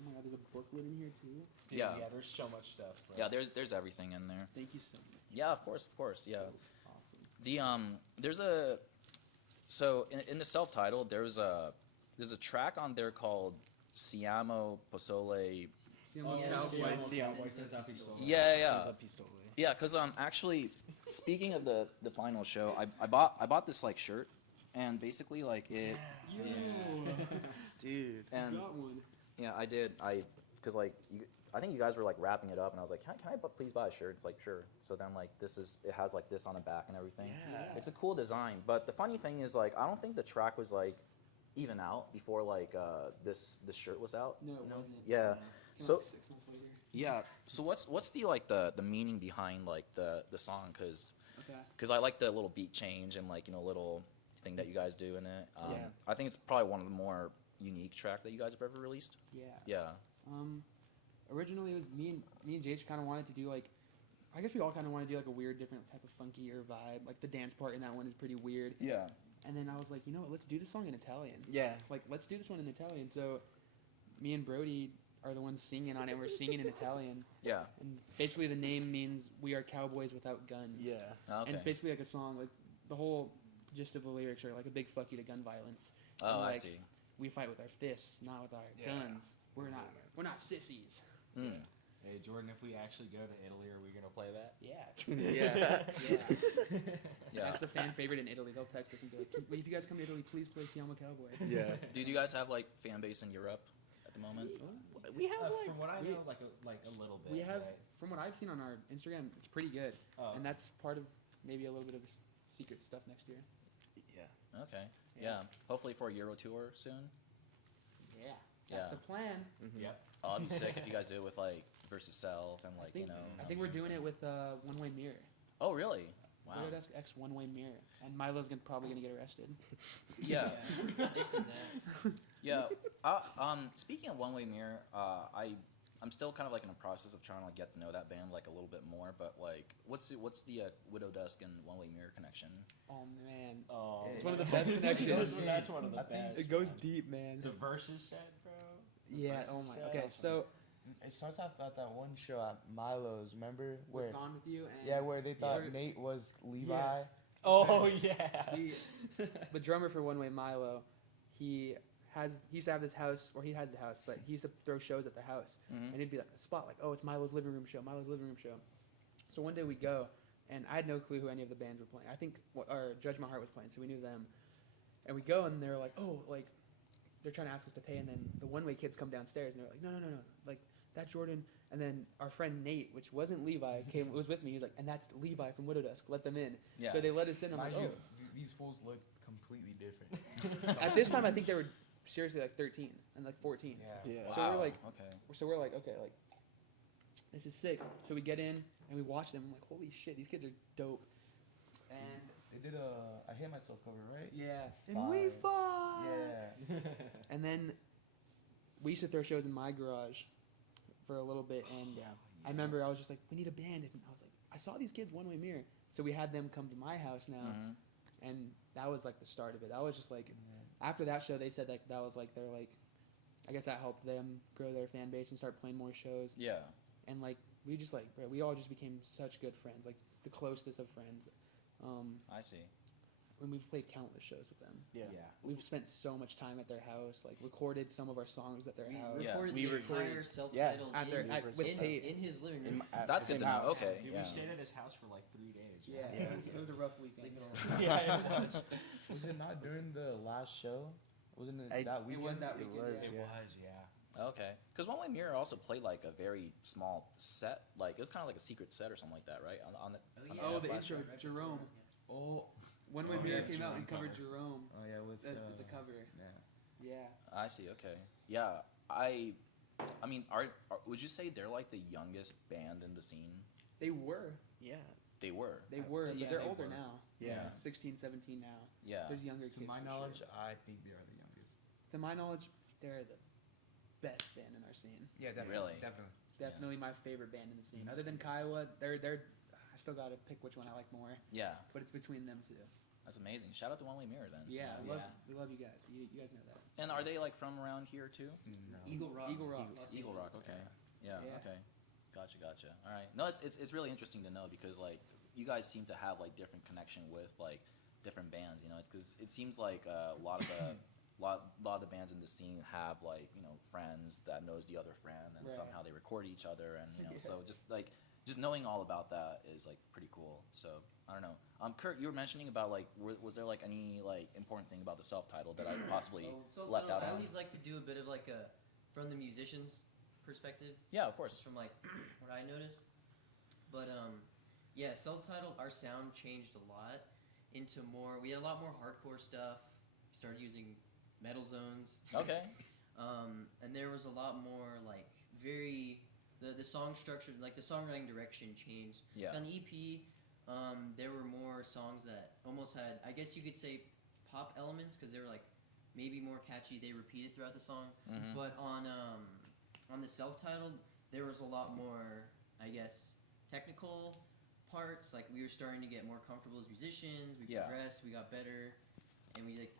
Oh my god, there's a booklet in here too. Dude, Yeah. yeah, there's so much stuff. Bro. Yeah, there's everything in there. Thank you so much. Yeah, of course, yeah. Awesome. The there's a so in the self-titled there's a track on there called Siamo Posole. Yeah. Yeah, because actually, speaking of the final show, I bought this like shirt, and basically like it. Dude. And Got one. yeah, I did. Because like I think you guys were like wrapping it up, and I was like, can I please buy a shirt? It's like sure. So then like it has like this on the back and everything. Yeah. It's a cool design, but the funny thing is like I don't think the track was like even out before like this shirt was out. No, it wasn't. Yeah. Came So out, like 6 months later. yeah. So what's the like the meaning behind like the song? Okay. Because I like the little beat change and like little thing that you guys do in it. Yeah. I think it's probably one of the more unique track that you guys have ever released. Yeah. Yeah. Originally it was me and Jace kind of wanted to do like, I guess we all kind of want to do like a weird, different type of funkier vibe. Like the dance part in that one is pretty weird. Yeah. And then I was like, you know what, let's do this song in Italian. Yeah. Like, let's do this one in Italian. So me and Brody are the ones singing on it. We're singing in Italian. Yeah. And basically the name means we are cowboys without guns. Yeah. Okay. And it's basically like a song, like the whole gist of the lyrics are like a big fuck you to gun violence. Oh, And, I like, see. We fight with our fists, not with our guns. We're not sissies. Mm. Hey Jordan, if we actually go to Italy, are we gonna play that? Yeah. Yeah. Yeah. That's the fan favorite in Italy. They'll text us and be like, if you guys come to Italy, please play Siamo Cowboy. Yeah. Do you guys have like fan base in Europe at the moment? We have like. From what I we- know, like a little bit. We have, right? from what I've seen on our Instagram, it's pretty good. Oh. And that's part of maybe a little bit of the secret stuff next year. Yeah. Okay. Yeah. Hopefully for a Euro tour soon. Yeah. That's Yeah. the plan. Yep. Oh, that'd be sick if you guys do it with like Versus Self and like I think, you know. I think we're doing it with One Way Mirror. Oh really? Wow. Widowdusk X One Way Mirror. And Milo's probably going to get arrested. Yeah. We predicted that. Yeah. Speaking of One Way Mirror, I'm still kind of like in the process of trying to like get to know that band like a little bit more. But like, what's the Widowdusk and One Way Mirror connection? Oh, man. Oh, It's one of the best connections. That's one of the best. It goes deep, man. The verses set, bro. Yeah, oh my. Okay, so It starts off at that one show at Milo's, remember? we're Where gone with you. And yeah, where they thought Yeah. Nate was Levi. Yes. Oh yeah. the drummer for One Way Milo, he used to have this house, or he has the house, but he used to throw shows at the house, Mhm. and it'd be like a spot, like, oh, it's Milo's living room show, Milo's living room show. So one day we go, and I had no clue who any of the bands were playing. I think or Judge My Heart was playing, so we knew them. And we go, and they're like, oh, like, they're trying to ask us to pay, and then the One Way kids come downstairs, and they're like, no, like, that's Jordan. And then our friend Nate, which wasn't Levi, was with me. He was like, and that's Levi from Widowdusk. Let them in. Yeah. So they let us in. I'm like, Mind oh. you, these fools look completely different. At this time, I think they were seriously like 13 and like 14. Yeah. Yeah. So we're like, okay. okay, like, this is sick. So we get in and we watch them. I'm like, holy shit, these kids are dope. And They did a I Hate Myself cover, right? yeah, and we fought. Yeah. And then we used to throw shows in my garage for a little bit, and I remember I was just like, we need a band, and I was like, I saw these kids One Way Mirror, so we had them come to my house now, Mhm. and that was like the start of it. That was just like, after that show, they said that was like their like, I guess that helped them grow their fan base and start playing more shows, Yeah. and like we just like, bro, we all just became such good friends, like the closest of friends. I see. when we've played countless shows with them. Yeah. We've spent so much time at their house, like recorded some of our songs at their We house. recorded We the recorded- entire self-titled At their- with tape. in his living room. That's good to know. Okay. Dude, Yeah. we stayed at his house for like 3 days. Yeah, It was a rough weekend. Sleeping on the Yeah, it was. Was it not during the last show? Wasn't it that weekend? was that It weekend. was, It yeah. was, yeah. Okay. Because One Way Mirror also played like a very small set. Like it was kind of like a secret set or something like that, right? On the. Oh, on yeah. Oh, the flash intro, drive. Jerome. Oh, One Way Oh, Mirror yeah, came out and Jerome covered cover. Jerome. oh yeah, with It's a cover. yeah. Yeah. I see. Okay. Yeah. I mean, would you say they're like the youngest band in the scene? They were. Yeah. They were. They were, yeah, but they're they older were. now. Yeah. 16, 17 now. Yeah. There's younger kids. To my for knowledge, sure. I think they are the youngest. To my knowledge, they're the best band in our scene. Yeah, definitely. Really? Definitely. Definitely my favorite band in the scene. Mm, Other than yes. Kiowa, they're. I still got to pick which one I like more, Yeah. but it's between them two. That's amazing. Shout out to One Way Mirror then. Yeah, Yeah. we love you guys. You guys know that. And are they like from around here too? No. Eagle Rock. Eagle Rock. Los Eagle Angeles. Rock. Okay. Yeah. Yeah. Okay. Gotcha. All right. No, it's really interesting to know because like you guys seem to have like different connection with like different bands. You know, because it seems like a lot of the lot of the bands in the scene have like friends that knows the other friend and Right. somehow they record each other and Yeah. so just knowing all about that is like pretty cool. So I don't know. Kurt, you were mentioning about like was there like any like important thing about the self-titled that I possibly left out I on? always like to do a bit of like a from the musician's perspective. Yeah, of course. From like what I noticed. But yeah, self-titled, our sound changed a lot into more. We had a lot more hardcore stuff. Started using metal zones. Okay. And there was a lot more like the song structure, like the songwriting direction changed. Yeah. On the EP, there were more songs that almost had, I guess you could say, pop elements because they were like maybe more catchy. They repeated throughout the song. Mhm. But on the self-titled, there was a lot more, I guess, technical parts. Like we were starting to get more comfortable as musicians. We Yeah. progressed. We got better, and we like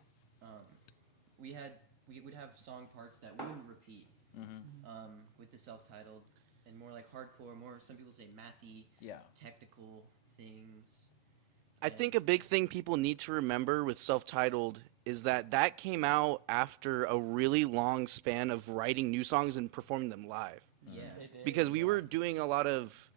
we would have song parts that wouldn't repeat Mm-hmm. with the self-titled, and more like hardcore, more some people say mathy, Yeah. technical things. I think a big thing people need to remember with self-titled is that came out after a really long span of writing new songs and performing them live. Yeah. It did. Because we were doing a lot of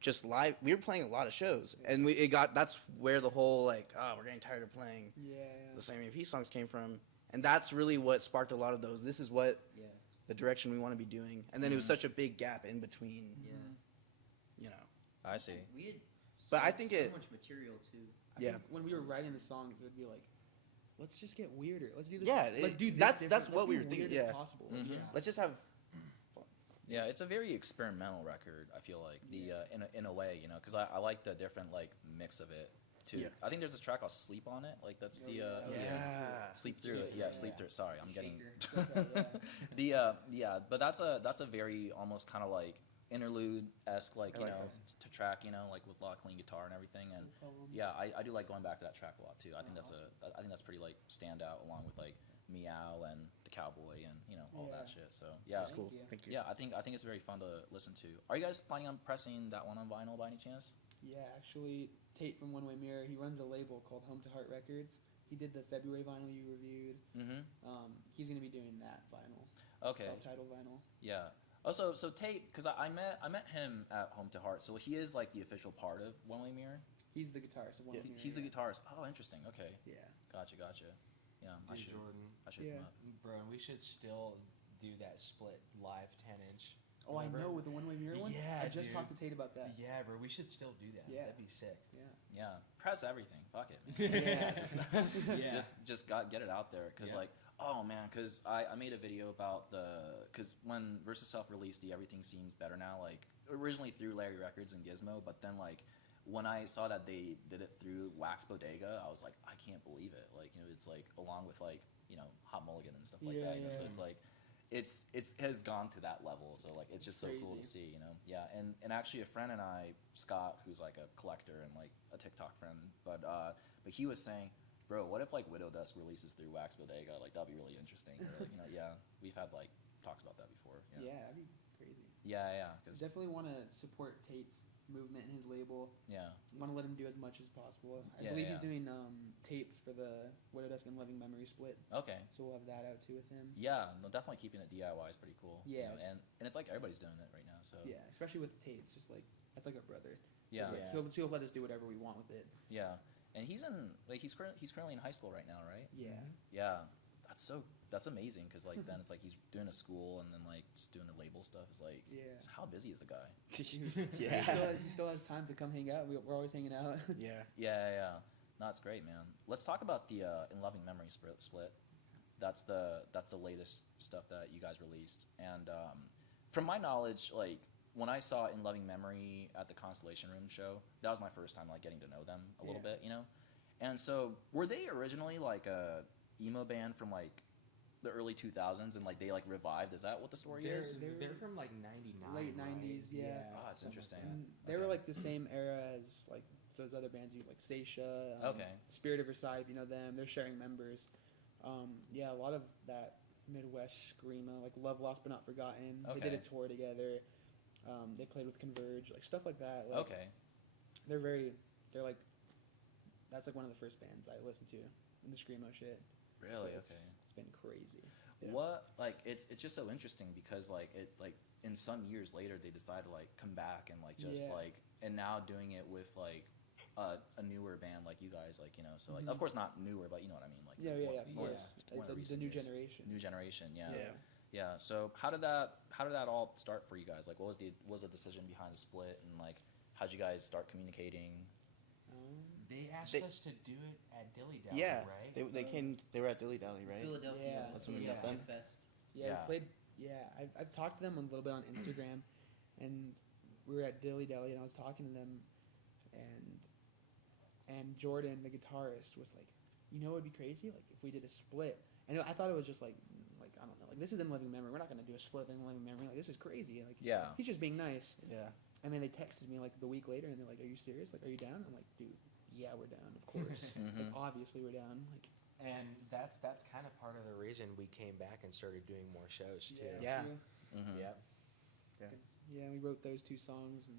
just live. We were playing a lot of shows, and that's where the whole like, oh, we're getting tired of playing Yeah. the same EP songs came from, and that's really what sparked a lot of those. This is what Yeah. the direction we want to be doing, and then it was such a big gap in between. Yeah. You know, I see. We had But I think so it- much material too. I Yeah. think when we were writing the songs, it would be like, let's just get weirder. Let's do this. Yeah, Let's do this that's different. what Let's we be were thinking, weird as yeah. possible. Mhm. Yeah. let's just have. Yeah, it's a very experimental record. I feel like in a way, because I like the different like mix of it too. Yeah. I think there's a track called "Sleep on It." Like that's the Yeah. sleep through it. Yeah, sleep through it. Sorry, I'm getting Shaker. but that's a very almost kind of like interlude-esque like I like those. to track like with a lot of clean guitar and everything and yeah I do like going back to that track a lot too. I think that's pretty like standout along with like Meow and the Cowboy and all that Yeah. shit. So yeah, That's Cool. you. Thank you. yeah, I think it's very fun to listen to. Are you guys planning on pressing that one on vinyl by any chance? Yeah, actually, Tate from One Way Mirror, he runs a label called Home to Heart Records. He did the February vinyl you reviewed. Mm-hmm. He's gonna be doing that vinyl, Okay. self-titled vinyl. Yeah. Also, so Tate, because I met him at Home to Heart, so he is like the official part of One Way Mirror. He's the guitarist of One Way Mirror. He's the yeah. guitarist. Oh, interesting. Okay. Yeah. Gotcha. Yeah, I Dude, should Jordan, hit him Yeah. up. bro, and we should still do that split live 10-inch. Oh, I Remember? know, with the One Way Mirror one? Yeah, I just dude. talked to Tate about that. Yeah, bro, we should still do that. Yeah. That'd be sick. Yeah. Yeah, press everything. Fuck it. Man. Yeah. Yeah. Just get it out there, cause Yeah. like, oh man, cause I made a video about cause when Versus Self released the Everything Seems Better Now, like originally through Larry Records and Gizmo, but then like when I saw that they did it through Wax Bodega, I was like, I can't believe it. Like it's like along with like Hot Mulligan and stuff like Yeah, that. So yeah. it's like. It has gone to that level, so like it's just so cool to Crazy. see, Yeah, and actually a friend and I, Scott, who's like a collector and like a TikTok friend, but he was saying, bro, what if like Widowdusk releases through Wax Bodega? Like that'd be really interesting. Or, like, yeah, we've had like talks about that before. Yeah, that'd be crazy. Yeah, because Definitely want to support Tate's movement in his label. Yeah. Want to let him do as much as possible. I Yeah, believe yeah. he's doing tapes for the Widowdusk and Loving Memory split, Okay. so we'll have that out too with him. Yeah, no, definitely keeping it DIY is pretty cool. you Yeah, know, it's- and it's like everybody's doing it right now. So Yeah, especially with tapes, just like that's like a brother. yeah, Just, like, he'll let us do whatever we want with it. yeah. And he's currently in high school right now, right? Yeah. Yeah, that's amazing because like then it's like he's doing a school and then like just doing the label stuff. It's like Yeah. how busy is the guy? Yeah. He still has time to come hang out. We're always hanging out. Yeah. Yeah. No, it's great, man. Let's talk about the In Loving Memory split. That's the latest stuff that you guys released. And from my knowledge, like when I saw In Loving Memory at the Constellation Room show, that was my first time like getting to know them a little bit, you know. And so were they originally like a emo band from like the early 2000s and like they like revived? Is that what the story is? They're from like 99. Late right? 90s, yeah. Oh, it's interesting. And they were like the same era as like those other bands, you like Seisha, Okay. Spirit of Versailles, if you know them. They're sharing members. Yeah, a lot of that Midwest screamo, like Love Lost But Not Forgotten. They did a Okay. tour together. They played with Converge, like stuff like that. Like, Okay. They're like, that's like one of the first bands I listened to in the screamo shit. Really? So Okay. It's been crazy. Yeah. What like it's just so interesting because like it like in some years later they decided to like come back and like just Yeah. like and now doing it with like a newer band like you guys, like, you know, so like Mhm. of course not newer, but you know what I mean, like Yeah, more- of more- course. more The recent new years. generation. New generation, yeah. Yeah. Yeah. So how did that all start for you guys? Like what was the decision behind the split and like how'd you guys start communicating? They asked They- us to do it at Dilly Dally, Yeah. right? They were at Dilly Dally, right? Philadelphia. Yeah. That's when we met them. Fest. Yeah, Yeah. we played. Yeah, I've talked to them a little bit on Instagram, and we were at Dilly Dally, and I was talking to them, and Jordan, the guitarist, was like, you know, it'd be crazy, like if we did a split. And I thought it was just like I don't know, like this is In Living Memory. We're not gonna do a split in Living Memory. Like this is crazy. Like Yeah. he's just being nice. Yeah. And then they texted me like the week later, and they're like, "Are you serious? Like, are you down?" I'm like, "Dude, yeah, we're down. Of course. Like, Mhm. obviously we're down." Like, And that's kind of part of the reason we came back and started doing more shows too. Yeah. true. Mm-hmm. Yep. Yeah, we wrote those two songs, and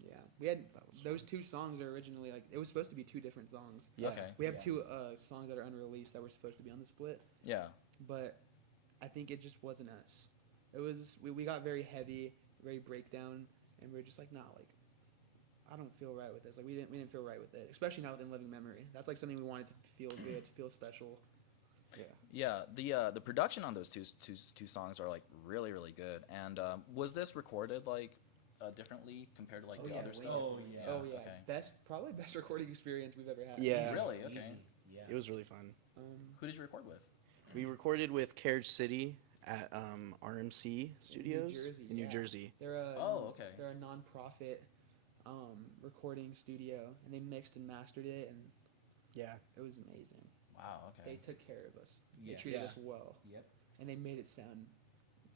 yeah, we had That was those fun. two songs are originally like it was supposed to be two different songs. Yeah. Okay. We have Yeah. two songs that are unreleased that were supposed to be on the split, Yeah. but I think it just wasn't us. It was we got very heavy, very breakdown, and we were just like, nah, like I don't feel right with this. Like we didn't feel right with it, especially not within Living Memory. That's like something we wanted to feel good, to feel special. Yeah, the production on those two songs are like really really good. And was this recorded like differently compared to like Oh, the yeah, other way stuff? different. Oh yeah, Okay. probably best recording experience we've ever had. Yeah. Really? Okay. Easy. Yeah. It was really fun. Who did you record with? We recorded with Carriage City at RMC Studios Jersey, in New yeah. Jersey. They're a Okay. They're a non-profit recording studio, and they mixed and mastered it, and Yeah. it was amazing. Wow. They Okay. took care of us. They Yeah. treated Yeah. us well, Yep. and they made it sound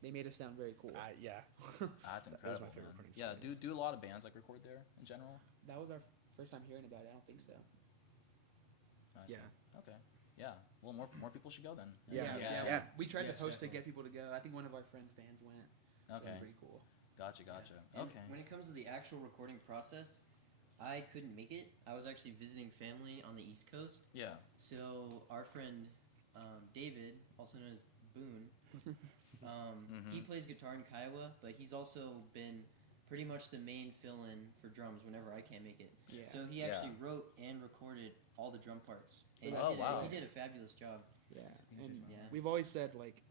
very cool. Yeah. That's That was incredible. my favorite man. recording Yeah. experience. Do a lot of bands like record there in general? That was our first time hearing about it. I don't think so. I see. Yeah. Okay. Yeah. Well, more people should go then. Yeah. Yeah. We tried Yes, to post to definitely. get people to go. I think one of our friends' bands went. So it Okay. was pretty cool. Gotcha. And Okay. when it comes to the actual recording process, I couldn't make it. I was actually visiting family on the East Coast. Yeah. So our friend David, also known as Boon, he plays guitar in Kiowa, but he's also been pretty much the main fill-in for drums whenever I can't make it. Yeah. So he Yeah. actually wrote and recorded all the drum parts, and Oh, he, did wow. he did a fabulous job. Yeah. And Yeah. we've always said like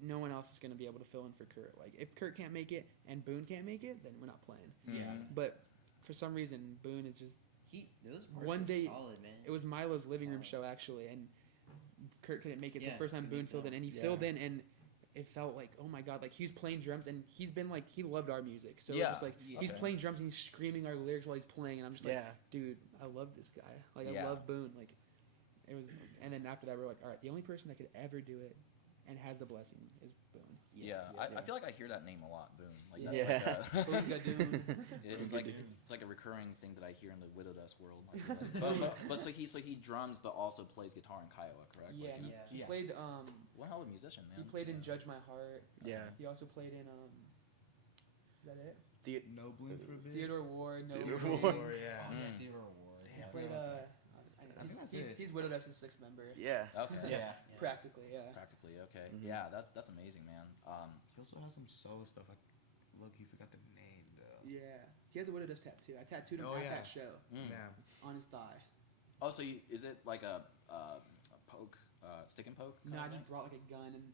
no one else is going to be able to fill in for Kurt. Like if Kurt can't make it and Boone can't make it, then we're not playing. Yeah. But for some reason, Boone is just. Those parts One were day- solid, man. It was Milo's living room Solid. show actually, and Kurt couldn't make it. It's Yeah, the first time couldn't Boone make filled that. in, and he Yeah. filled in, and it felt like, oh my god, like he was playing drums, and he's been like he loved our music, so Yeah. it's just like he's Okay. playing drums and he's screaming our lyrics while he's playing, and I'm just like, Yeah. dude, I love this guy. Like Yeah. I love Boone. Like it was, and then after that we're like, all right, the only person that could ever do it and has the blessing is Boone. Yeah. I feel like I hear that name a lot, Boone. Like that's Yeah. like Boone's got Doom. it's like a recurring thing that I hear in the Widowdusk world. But so he drums but also plays guitar in Kiowa, correct? Yeah, Like, Yeah. he Yeah. played. one hell of a musician, man. He played in Judge My Heart. Yeah. He also played in. Is that it? No Bloom for a bit. Theodore Ward, no. Theodore Bloom. Ward. Yeah. Oh, yeah, Theodore Ward. He Yeah. played, I think that's it. he's Widowdusk's sixth member. Yeah. Okay. Yeah. Practically, yeah. Practically. Okay. Mhm. Yeah, that's amazing, man. He also has some solo stuff. I low-key forgot the name though. Yeah. He has a Widowdusk tattoo. I tattooed him Oh, at yeah. that show Mm. Yeah. on his thigh. Oh, so is it like a poke, stick and poke? No, kind I of just thing? brought like a gun and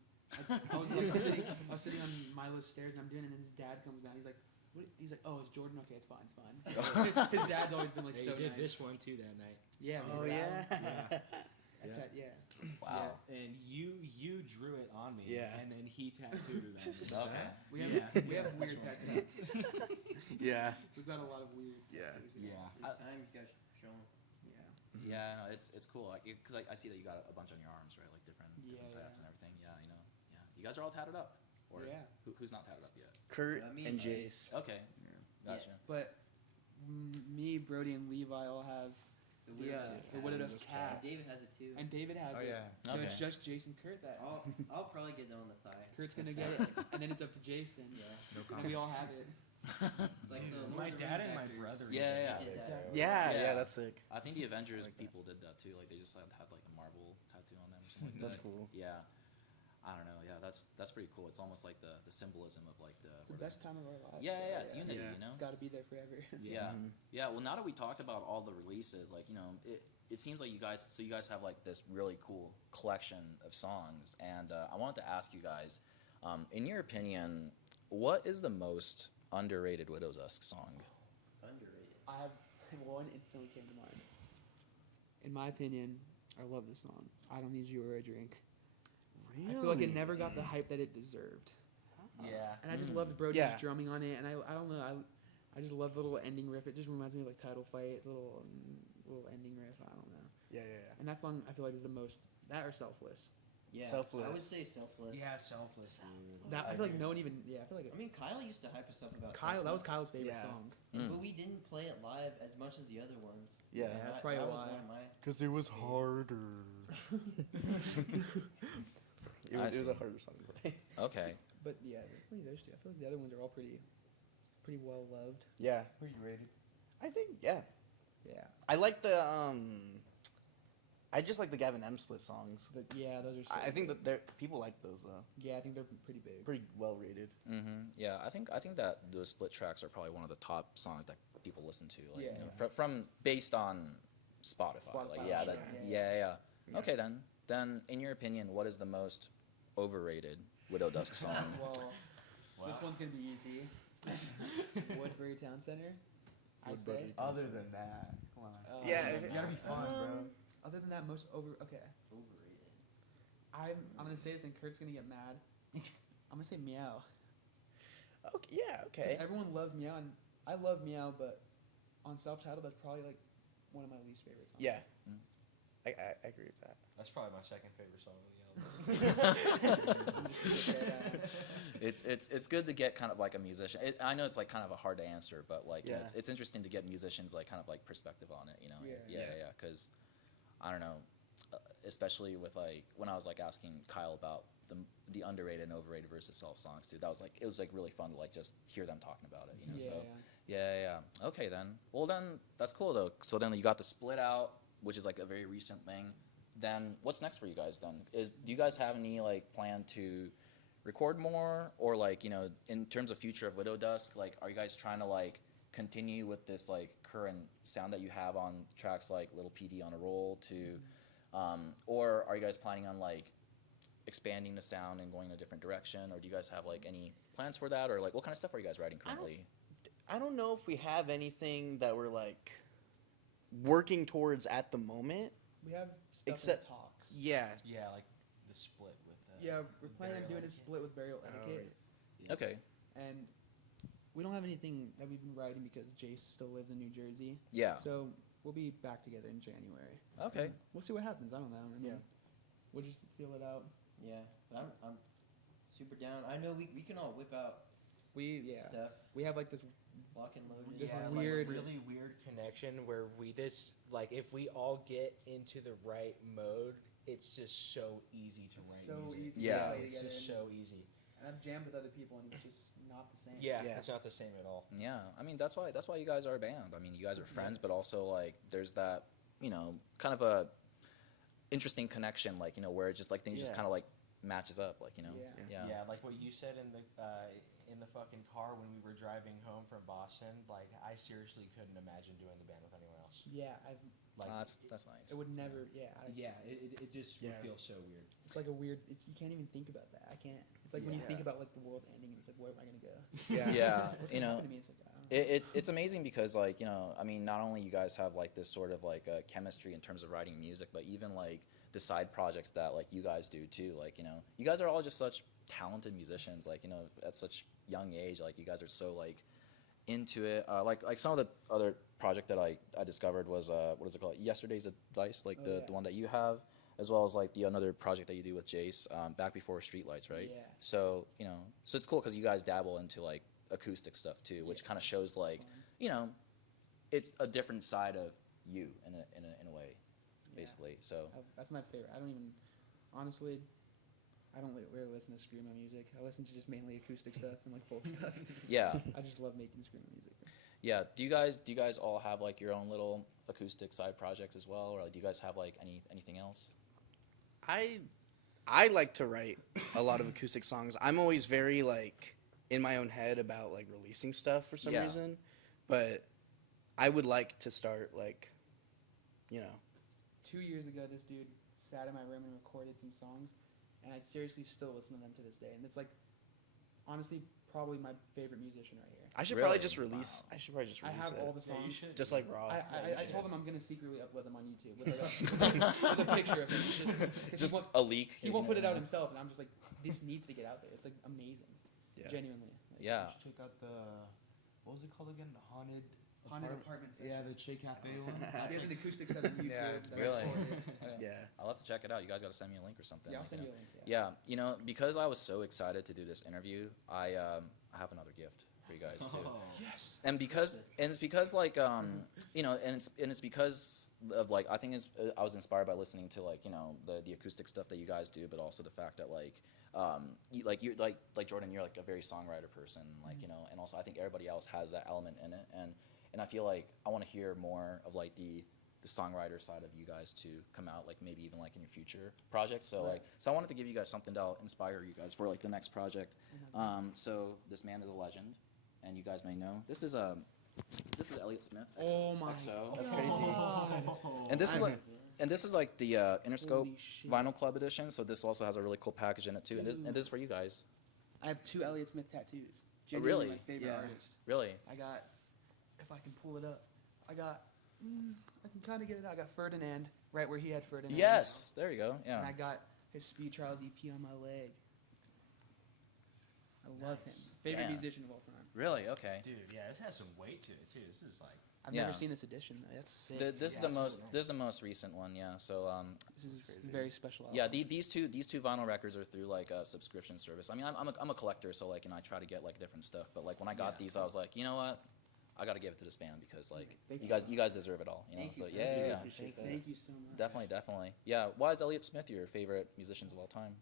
I was like sitting. I was sitting on Milo's stairs and I'm doing it, and his dad comes down. He's like, "What?" He's like, "Oh, it's Jordan. Okay, it's fine, it's fine." His dad's always been like Hey, so you did nice. this one too that night. Yeah. Oh man. yeah. Yeah. Wow. And you drew it on me. Yeah. And then he tattooed it on me. Okay. We have Yeah. we have weird tattoos. Yeah. We've got a lot of weird Yeah. tattoos. Yeah. It's time you guys show 'em. Yeah. Yeah, no, it's cool. Like, because I see that you got a bunch on your arms, right? Like different Yeah, tats yeah. and everything. Yeah, you know. Yeah. You guys are all tatted up. Or Yeah. who's not tatted up yet? Kurt Me and and Jace. Okay. Gotcha. But me, Brody, and Levi all have The the Widowdusk Widowdusk cat. cat. And David has it too. And David has Oh it. yeah. So Okay. it's just Jason Kurt that I'll probably get that on the thigh. Kurt's gonna get it, and then it's up to Jason. Yeah. No And comment. we all have it. It's like the Lord My of the dad Rings and my actors. brother. Yeah, They did that. Exactly. Yeah, Yeah. yeah, that's sick. I think the Avengers like that. people did that too. Like they just had like a Marvel tattoo on them or something like That's that. cool. Yeah. I don't know. Yeah, that's pretty cool. It's almost like the symbolism of like the. It's the what is best time of our lives. Yeah, bro. yeah, it's unity, Yeah. you know. It's got to be there forever. Yeah. Mhm. Yeah, well, now that we talked about all the releases, like, you know, it seems like you guys have like this really cool collection of songs, and I wanted to ask you guys, in your opinion, what is the most underrated Widowdusk song? Underrated. I have one instantly came to mind. In my opinion, I love this song. I Don't Need You or a Drink. Really? I feel like it never got the hype that it deserved. Yeah. And I just loved Brody's Yeah. drumming on it, and I don't know, I just love the little ending riff. It just reminds me of like Title Fight, little ending riff. I don't know. Yeah, yeah, And that song I feel like is the most, that or Selfless. Yeah. Selfless. I would say selfless. Yeah, selfless. Dude. That I feel like no one even, I feel like I mean, Kyle used to hype us up about Kyle, that was Selfless, Kyle's favorite Yeah. song. but we didn't play it live as much as the other ones. yeah. Yeah. that's That- probably that was why. one of my. Because it was harder. it I was see. a harder song to play. Okay. But yeah, definitely those two. I feel like the other ones are all pretty well loved. Yeah. Pretty rated. I think, yeah. Yeah. I like the, I just like the Gavin M split songs. But yeah, those are. So I think good. that they're, people like those though. Yeah, I think they're pretty big. Pretty well rated. Mm-hmm. Yeah, I think that those split tracks are probably one of the top songs that people listen to. Like, Yeah. you know, from based on Spotify. Like, Spotify, yeah, sure. yeah. Yeah. Okay, then, in your opinion, what is the most overrated Widowdusk song? Well, this one's gonna be easy. Woodbury Town Center. I say. Woodbury. Other than that, come on. Yeah, You gotta be fun, bro. Other than that, most okay. Overrated. I'm gonna say this, and Kurt's gonna get mad. I'm gonna say Meow. Okay, yeah, 'Cause okay. everyone loves Meow, and I love Meow, but on self-titled, that's probably like one of my least favorite songs. Yeah. Mm. I agree with that. That's probably my second favorite song of the album. I'm just gonna say that. It's good to get kind of like a musician. I know it's like kind of a hard to answer, but like Yeah. it's interesting to get musicians like kind of like perspective on it. You know? Yeah. Yeah. Because I don't know, especially with like when I was like asking Kyle about the underrated and overrated versus self songs too. That was like it was like really fun to like just hear them talking about it. You know? So yeah. Okay then. Well then that's cool though. So then you got the split out, which is like a very recent thing. Then what's next for you guys then? Do you guys have any like plan to record more, or like, you know, in terms of future of Widowdusk, like are you guys trying to like continue with this like current sound that you have on tracks like Little PD on a Roll to or are you guys planning on like expanding the sound and going in a different direction, or do you guys have like any plans for that, or like what kind of stuff are you guys writing currently? I don't know if we have anything that we're like working towards at the moment. We have stuff Except- in talks. Yeah. Yeah, like the split with the. Yeah, we're planning on Burial doing a Etiquette. split with Burial Etiquette, Okay. and we don't have anything that we've been writing because Jace still lives in New Jersey. Yeah. So we'll be back together in January. Okay. We'll see what happens. I don't know. I mean, Yeah. We'll just feel it out. Yeah, but I'm super down. I know we can all whip out stuff, We have like this. lock and load. This Yeah, weird- like a really weird connection where we just like if we all get into the right mode, it's just so easy to write So music. easy Yeah. to play It's together. just so easy. And I've jammed with other people, and it's just not the same. Yeah, Yeah. it's not the same at all. Yeah, I mean that's why you guys are a band. I mean you guys are friends, but also like there's that kind of a interesting connection, like where it just like things just Yeah. kind of like matches up, like Yeah. yeah. Yeah, like what you said in the fucking car when we were driving home from Boston. Like, I seriously couldn't imagine doing the band with anyone else. Yeah, Like, That's nice. it would never. Yeah, It just Yeah. would feel so weird. it's like a weird. You can't even think about that. I can't. It's like when you Yeah. think about like the world ending, it's like where am I gonna go? Yeah. Yeah, What's gonna happen to me? It's like I don't know. it's amazing because like I mean not only you guys have like this sort of like chemistry in terms of writing music, but even like the side projects that like you guys do too. Like you guys are all just such talented musicians. Like at such young age, like you guys are so like into it. Like some of the other project that I discovered was what is it called? Yesterday's Advice, like Oh, the yeah. one that you have, as well as like the another project that you do with Jace, Back Before Streetlights, right? Yeah. So so it's cool because you guys dabble into like acoustic stuff too, which kind of shows like it's a different side of you in a way, basically. So That's my favorite. I don't even, honestly, I don't really listen to screamo music. I listen to just mainly acoustic stuff and like folk stuff. yeah, I just love making screamo music. yeah. Do you guys all have like your own little acoustic side projects as well, or like, do you guys have like anything else? I like to write a lot of acoustic songs. I'm always very like in my own head about like releasing stuff for some Yeah. reason, but I would like to start like 2 years ago, this dude sat in my room and recorded some songs, and I seriously still listen to them to this day. And it's like, honestly, probably my favorite musician right here. I should Really? probably just release. I should probably just I release have it. all the songs. Just like raw. I told him I'm gonna secretly upload them on YouTube with, like with a picture of him. Just he won't, a leak. he won't put it out himself, and I'm just like, this needs to get out there. It's like amazing, Yeah. genuinely. Like, Yeah. You should check out the what was it called again? The haunted apartment section. Yeah, the Che Cafe one. He has an acoustic set on YouTube. Yeah, that I really? recorded. Yeah. I'll have to check it out. You guys got to send me a link or something. Yeah, I'll like, send you you know. a link. Yeah. Yeah, because I was so excited to do this interview, I have another gift for you guys too. Yes. And it's because like and it's because of like I think I was inspired by listening to like the acoustic stuff that you guys do, but also the fact that like you like Jordan, you're like a very songwriter person, like and also I think everybody else has that element in it, and I feel like I want to hear more of like the songwriter side of you guys to come out, like maybe even like in your future projects. So Right. so I wanted to give you guys something to inspire you guys for like the next project. So this man is a legend, and you guys may know this is Elliot Smith. Oh my. XO. That's crazy. And this is like the Interscope Holy shit. Vinyl Club edition. So this also has a really cool package in it too, and this is for you guys. I have 2 Elliot Smith tattoos. Oh, really? My favorite Yeah. artist. Really? I got, if I can pull it up, I can kind of get it out. I got Ferdinand, right where he had Ferdinand. Yes. There you go. Yeah. And I got his Speed Trials EP on my leg. I love him. Favorite Damn. musician of all time. Really? Okay. Dude, yeah, this has some weight to it too. This is like I've Yeah. never seen this edition though. That's sick. This is Yeah, the it's most really nice. this is the most recent one. Yeah. So This is very special. yeah, album. these two vinyl records are through like a subscription service. I mean, I'm a collector, so like I try to get like different stuff. But like when I got these, I was like, you know what, I got to give it to this band because like Thank you guys deserve it all. You know. Thank So you. yeah. Thank you so much. Definitely. Yeah. Why is Elliot Smith your favorite musicians of all time?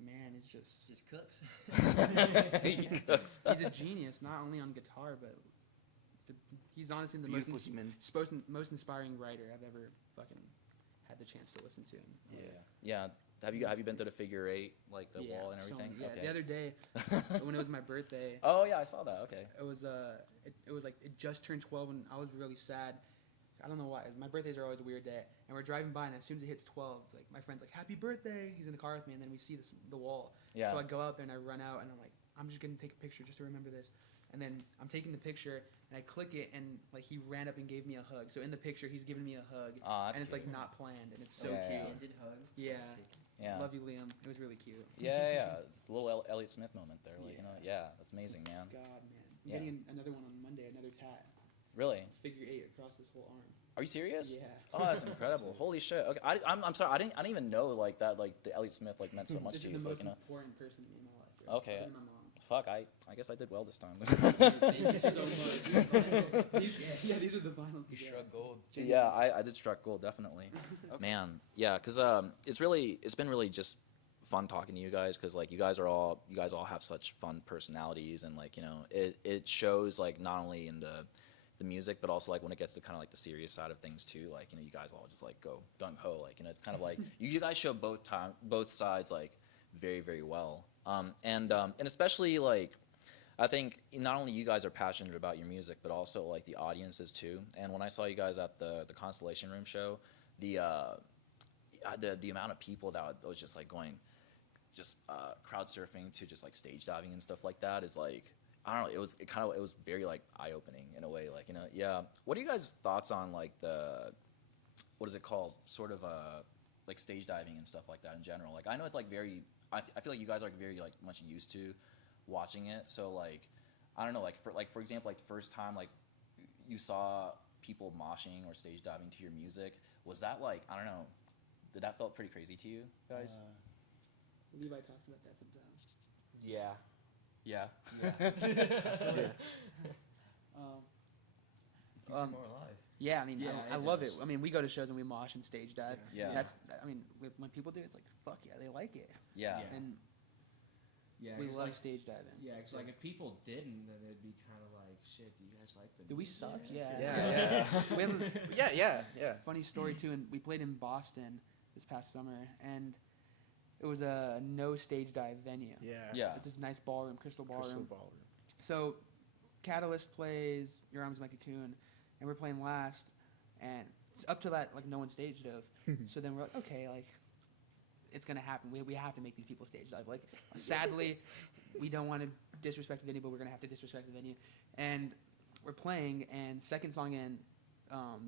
Man, it's just Just cooks. He cooks. he's a genius, not only on guitar, but he's honestly the Beautiful human. most inspiring writer I've ever fucking had the chance to listen to. Yeah. Have you been to the Figure Eight, like the wall and so- everything? yeah, Okay. the other day when it was my birthday, Oh yeah, I saw that. Okay. it was like it just turned 12 and I was really sad. I don't know why. My birthdays are always a weird day, and we're driving by, and as soon as it hits 12, it's like my friend's like, "Happy birthday!" He's in the car with me, and then we see the wall. Yeah. So I go out there and I run out, and I'm like, "I'm just gonna take a picture just to remember this." And then I'm taking the picture, and I click it, and like he ran up and gave me a hug. So in the picture, he's giving me a hug, Oh, that's and it's cute. like not planned, and it's so Yeah, cute. yeah. Candid hug. Yeah. Sick. Yeah. Love you, Liam. It was really cute. Yeah. A little Elliot Smith moment there. Like, that's amazing, man. God, man. I'm Yeah. getting another one on Monday. Another tat. Really? Figure 8 across this whole arm. Are you serious? Yeah. Oh, that's incredible. Holy shit. Okay, I'm sorry. I didn't even know like that. Like the Elliot Smith like meant so much This to is you. the So, most like, important person to me in my life. Bro. Okay. Other than my mom. Fuck. I guess I did well this time. Thank you so much. These are the vinyls. You to get. struck gold. Yeah, I did struck gold definitely. Man, yeah, because it's been really just fun talking to you guys because like you guys all have such fun personalities, and like, you know, it shows like not only in the music, but also like when it gets to kind of like the serious side of things too. Like, you know, you guys all just like go gung ho. Like, you know, it's kind of like you guys show both sides like very, very well. And especially like, I think not only you guys are passionate about your music, but also like the audiences too. And when I saw you guys at the Constellation Room show, the amount of people that was just like going, just crowd surfing to just like stage diving and stuff like that is like, I don't know. It was very like eye opening in a way. Like, you know, yeah. What are you guys' thoughts on like what is it called? Sort of like stage diving and stuff like that in general. Like, I know it's like very. I feel like you guys are like very like much used to watching it. So like, I don't know. Like for example, like the first time like you saw people moshing or stage diving to your music, was that like, I don't know, did that felt pretty crazy to you guys? Levi talks about that sometimes. Yeah. Yeah. More alive. Yeah, I mean, Yeah, I it love does. it. I mean, we go to shows and we mosh and stage dive. Yeah. That's, I mean, when people do it, it's like, fuck yeah, they like it. Yeah. Yeah. And Yeah, we 'cause, love like, stage diving. yeah, because like if people didn't, then it'd be kind of like, shit. Do you guys like the? Do we music? suck? Yeah. Yeah. We have a Yeah. funny story too, and we played in Boston this past summer, and it was a no stage dive venue. Yeah. It's this nice ballroom, crystal ballroom. Crystal ballroom. So, Catalyst plays Your Arms My Cocoon, and we're playing last, and up to that, like, no one stage dove. So then we're like, okay, like, it's gonna happen. We have to make these people stage dive. Like, sadly, we don't want to disrespect the venue, but we're gonna have to disrespect the venue. And we're playing, and second song in,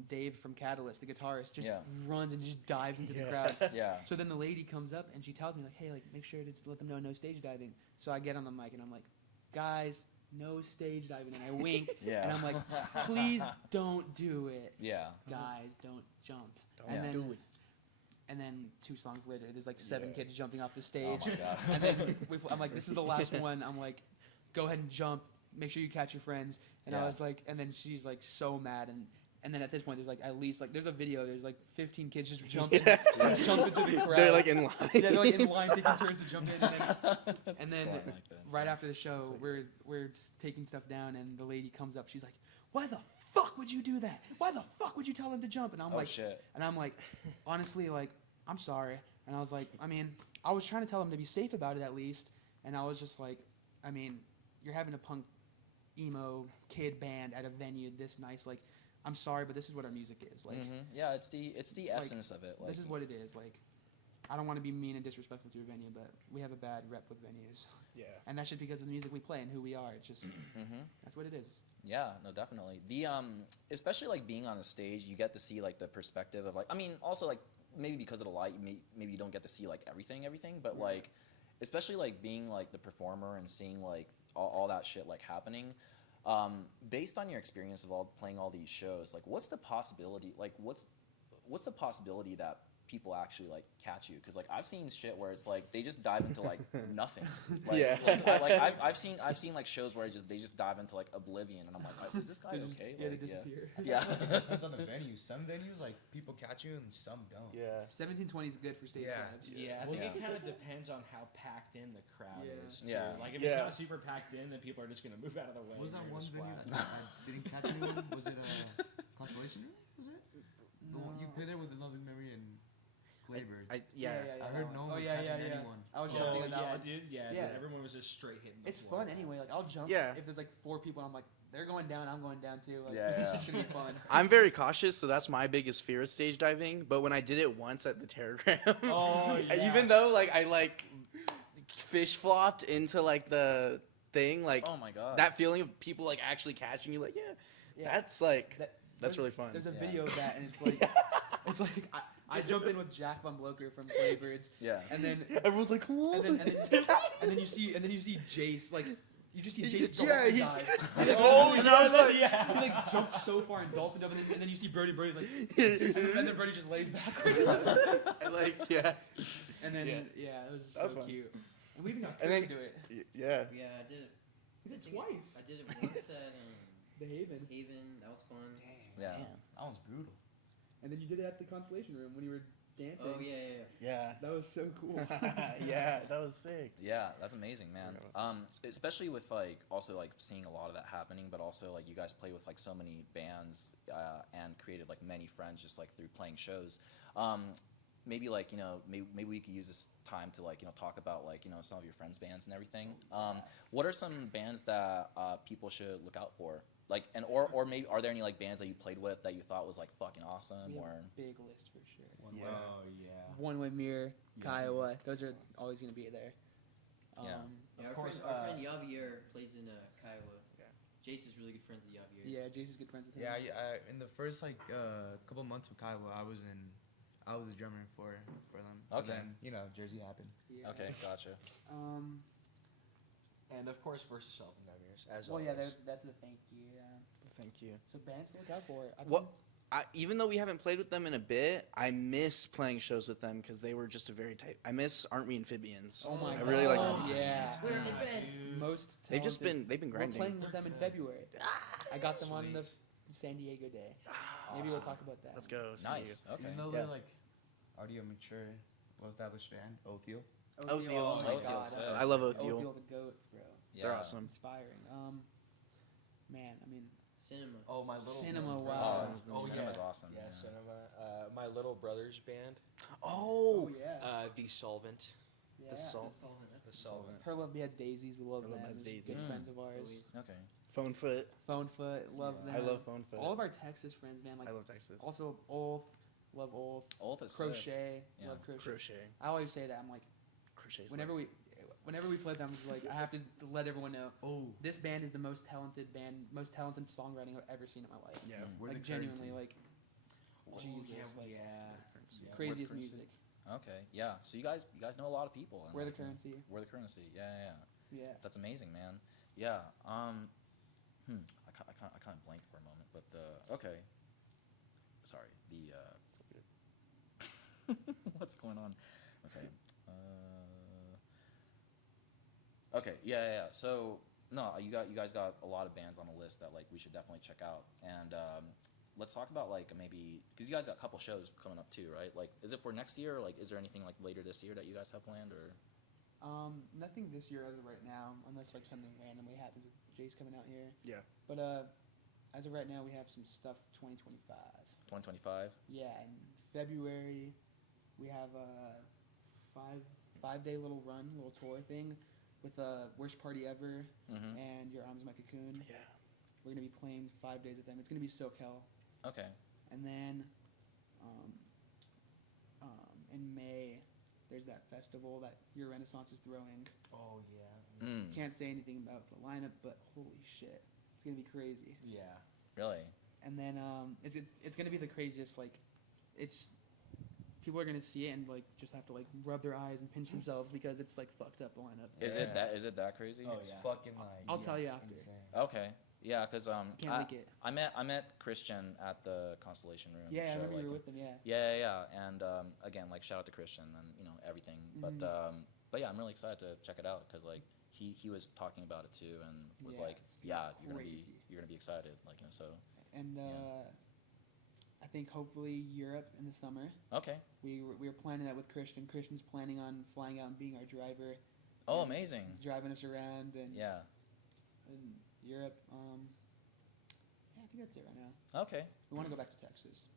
Dave from Catalyst, the guitarist, just runs and just dives into the crowd. Yeah. So then the lady comes up and she tells me like, hey, like, make sure to let them know no stage diving. So I get on the mic and I'm like, guys, no stage diving, and I wink. Yeah. And I'm like, please don't do it. Yeah. Guys, don't jump. Don't and then, do it. And then 2 songs later, there's like 7 kids jumping off the stage. Oh my god. And then I'm like, this is the last one. I'm like, go ahead and jump. Make sure you catch your friends. And I Yeah. was like, and then she's like so mad. And then at this point, there's like at least like there's a video. There's like 15 kids just jumping, jump into the crowd. They're like in line. Yeah, they're like in line taking turns to jump in. And then Squat like that. right after the show, we're taking stuff down, and the lady comes up. She's like, "Why the fuck would you do that? Why the fuck would you tell them to jump?" And I'm Oh like, shit. and I'm like, honestly, like, I'm sorry. And I was like, I mean, I was trying to tell them to be safe about it at least. And I was just like, I mean, you're having a punk emo kid band at a venue this nice, like, I'm sorry, but this is what our music is. Like, Yeah, it's the essence of it. Like, this is what it is. Like, I don't want to be mean and disrespectful to your venue, but we have a bad rep with venues. Yeah. And that's just because of the music we play and who we are. It's just, that's what it is. Yeah, no, definitely. The especially like being on a stage, you get to see like the perspective of like, I mean, also like maybe because of the light, maybe you don't get to see like everything, but like, especially like being like the performer and seeing like all that shit like happening. Based on your experience of playing all these shows, like what's the possibility? Like what's the possibility that people actually like catch you? Because like I've seen shit where it's like they just dive into like nothing. Like, I've seen like shows where they just dive into like oblivion, and I'm like, is this guy okay? Yeah, they Like, disappear. Yeah. Depends on the venue. Some venues, like, people catch you and some don't. Yeah. 1720 is good for stage Yeah. dives. Yeah, I Well, think yeah. it kind of depends on how packed in the crowd Yeah. is. Too. Yeah. Like if Yeah. it's not super packed in, then people are just gonna move out of the way. What was and that you're one gonna venue splat. that didn't catch anyone? Was it Constellation Room? Was it? The one you played there with the Loving Mary and Glaybirds. I heard that no one. one was catching anyone. I was Oh jumping on that yeah, one. dude. Yeah, Yeah. dude, everyone was just straight hitting. The It's floor. fun anyway. Like, I'll jump Yeah. if there's like 4 people, and I'm like, they're going down, I'm going down too. Like, Yeah. it's gonna be fun. I'm very cautious, so that's my biggest fear of stage diving. But when I did it once at the Terragram, Oh, yeah. even though like I like fish flopped into like the thing, like Oh my god. that feeling of people like actually catching you, like that's like that's There's- really fun. There's a Yeah. video of that, and it's like, I jump in with Jack Von Bloker from Playbirds, Yeah. and then Everyone's like, come on. and then you see Jace, like, you just see Jace jump Yeah, off the he- dive. Oh, and yeah, I was like, yeah. he like jumps so far and dolphin up, and then you see Brody's like, and then Brody just lays backwards. like yeah, And then Yeah. it was That was so fun. cute. And we even got And Chris then- to do it. yeah. Yeah, I did it. We did I think twice. I did it once at The Haven. Haven. That was fun. Yeah. That one's brutal. And then you did it at the Constellation Room when you were dancing. Oh yeah. Yeah. That was so cool. Yeah, that was sick. Yeah, that's amazing, man. Especially with like also like seeing a lot of that happening, but also like you guys play with like so many bands and created like many friends just like through playing shows. Maybe like maybe we could use this time to like talk about like some of your friends' bands and everything. What are some bands that people should look out for? Like or maybe are there any like bands that you played with that you thought was like fucking awesome We have or a big list for sure. Yeah. Oh yeah. One Way Mirror, Yeah. Kiowa. Those are always going to be there. Yeah. Yeah, Of our course, friend, our friend Javier plays in Kiowa. Yeah. Jace is really good friends with Javier. Yeah, Jason's good friends with him. Yeah, in the first like couple months of Kiowa, I was a drummer for them. But Okay. then Jersey happened. Yeah. Okay, gotcha. And of course, versus Self and Nightmares, as Well, always. yeah, that's the thank you. Yeah. Thank you. So bands to look out for. Even though we haven't played with them in a bit, I miss playing shows with them because they were just a very tight. I miss Aren't We Amphibians? Oh my I god. really like Oh, them. yeah. Where have they been? Most They've just talented- been We're grinding. playing with them in February. I got them on the San Diego day. Maybe we'll talk about that. Let's go. San Diego. Nice. Okay. Even though Yeah. they're like audio mature, well-established band, Othio. Othio, Othio, oh my Othio's god. sick. I love Othio. Othio the goats, bro. They're Yeah. awesome. Inspiring. Man, I mean, Cinema. Oh, my little Cinema, brother- wow. Oh, Cinema's awesome. Yeah, Yeah. Cinema. My little brother's band, Oh, yeah. The Solvent. Yeah. the salt. The Solvent. Her Love Beheads Daisies, we love Her Love them. Beheads Good Daisies. friends of ours. Okay. Phone Foot. Phone Foot, love Yeah. them. I love Phone Foot. all of our Texas friends, man. Like I love Texas. also Olf, love Olf. Ulf is sick. Crochet, Yeah. love crochet. Crochet. I always say that. I'm like, Crochet's whenever we play them, I'm just like, I have to let everyone know. Oh, This band is the most talented songwriting I've ever seen in my life. Yeah. Mm. we're Like the genuinely, currency. like Oh, Jesus, yeah, like yeah. craziest We're the music. Okay. Yeah. So you guys know a lot of people. And We're the like, currency. We're the currency. Yeah. Yeah. That's amazing, man. Yeah. I kind of blanked for a moment, but okay. Sorry. What's going on? Okay. Okay. Yeah. So no, you guys got a lot of bands on the list that like we should definitely check out, and let's talk about like maybe because you guys got a couple shows coming up too, right? Like, is it for next year? Or, like, is there anything like later this year that you guys have planned or? Nothing this year as of right now, unless like something randomly happens with Jace coming out here. Yeah. But as of right now, we have some stuff 2025. 2025. Yeah, in February, we have a five-day little tour thing with Worst Party Ever Mm-hmm. and Your Arms My Cocoon. Yeah. We're gonna be playing 5 days with them. It's gonna be SoCal, Okay. and then in May, there's that festival that Your Renaissance is throwing. Oh, yeah. Mm. Can't say anything about the lineup, but holy shit, it's gonna be crazy. Yeah. Really? And then it's gonna be the craziest. Like, it's people are gonna see it and like just have to like rub their eyes and pinch themselves because it's like fucked up the lineup. Is it that crazy? Oh, It's yeah. fucking like. I'll tell you after. insane. Okay. Yeah, because Can't make it. I met Christian at the Constellation Room. Yeah, I show, remember you were like, with them. Yeah. Yeah, and again, like shout out to Christian and everything. Mhm. But yeah, I'm really excited to check it out because like he was talking about it too and was Yeah, like, it's yeah, crazy. you're gonna be excited, like so. And Yeah. I think hopefully Europe in the summer. Okay. We were planning that with Christian. Christian's planning on flying out and being our driver, Oh, and amazing. driving us around and Yeah. in Europe. Yeah, I think that's it right now. Okay. We want to go back to Texas.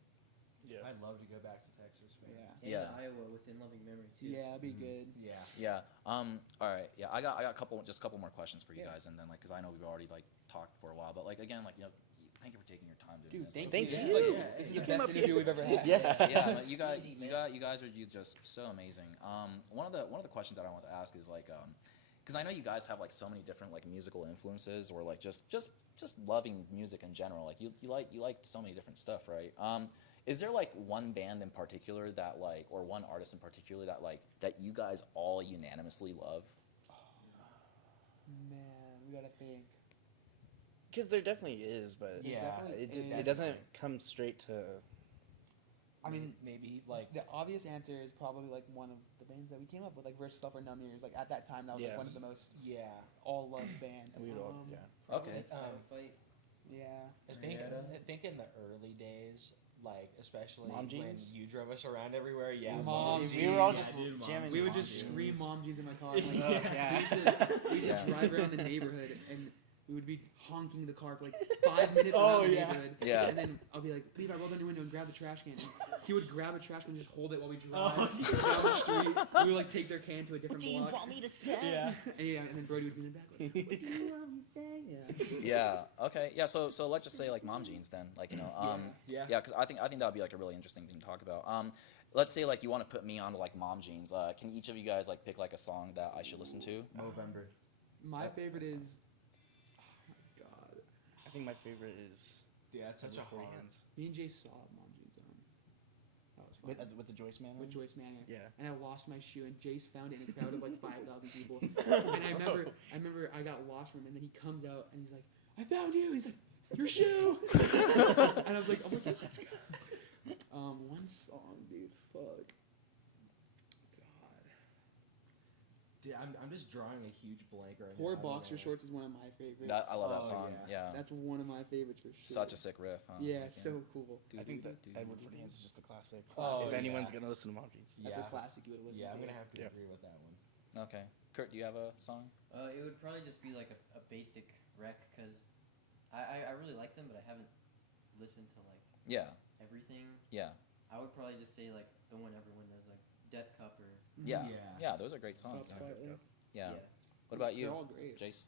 Yeah. I'd love to go back to Texas, man. Yeah. And Yeah. Iowa within loving memory too. Yeah, that'd be good. Yeah. Yeah. All right. Yeah. I got a couple more questions for you Yeah. guys, and then like because I know we've already like talked for a while, but like again, like thank you for taking your time doing Dude, this. thank Like, you. Thank This is, you. like, this is You the came best up interview we've ever had. Yeah. yeah, like, you guys, Easy, you man. guys are just so amazing. One of the questions that I want to ask is like, because I know you guys have like so many different like musical influences, or like just loving music in general. Like you like so many different stuff, right? Is there like one band in particular that like, or one artist in particular that like that you guys all unanimously love? Man, we gotta think. Because there definitely is, but There Yeah, definitely it is. it doesn't come straight to. I mean, maybe like the obvious answer is probably like one of the bands that we came up with, like Versus Self or Numb Ears. Like at that time, that was Yeah. like one of the most yeah. all loved band. We would all, yeah. Probably Okay. Title Fight. Yeah. I think in the early days, Like, especially Mom when jeans? you drove us around everywhere. Yeah, Mom We were all jeans. just Yeah, dude, jamming. We would mom just jeans. scream mom jeans in my car. Like, Yeah. We used to Yeah. drive around the neighborhood and we would be honking the car for like 5 minutes Oh, around the yeah. neighborhood. Yeah. And then I'll be like, Levi, roll down your window and grab the trash can. And he would grab a trash can and just hold it while we drive Oh, down the street. We would like take their can to a different block. me to say? Yeah. And then Brody would be in the back like, what do you want me to say? Yeah. Okay. Yeah. So let's just say like mom jeans then. Like Yeah. Yeah. Because I think that would be like a really interesting thing to talk about. Let's say like you want to put me on to like mom jeans. Can each of you guys like pick like a song that I should listen to? November. My favorite is, oh my god. I think my favorite is Yeah, it's such a 40 hard. Hands. Me and Jay saw Mom Jeans on. That was fun. With the Joyce man. With Joyce Manor. Yeah. And I lost my shoe, and Jace found it in a crowd of like 5,000 people. And I remember I got lost from him, and then he comes out and he's like, "I found you." He's like, "Your shoe." And I was like, "Oh my god, let's go." One song, dude. Fuck. God. Dude, I'm just drawing a huge blank right now. Poor I don't Boxer know. Shorts is one of my favorites. I love that Oh, song. yeah. Yeah. That's one of my favorites for sure. Such a sick riff. Huh? Yeah, Like, so cool. I think that Edward 40 Hands is just a classic. Oh, if anyone's yeah. gonna listen to Mom Jeans. That's Yeah. a classic you would listen Yeah, to. I'm gonna have to Yeah. agree with that one. Okay. Kurt, do you have a song? It would probably just be like a basic rec because I really like them, but I haven't listened to like Yeah. everything. Yeah. I would probably just say like the one everyone knows, like Death Cup or Yeah. Yeah. Yeah. Those are great songs. Sounds Yeah. quiet, Yeah. What about you, They're all great. Jace?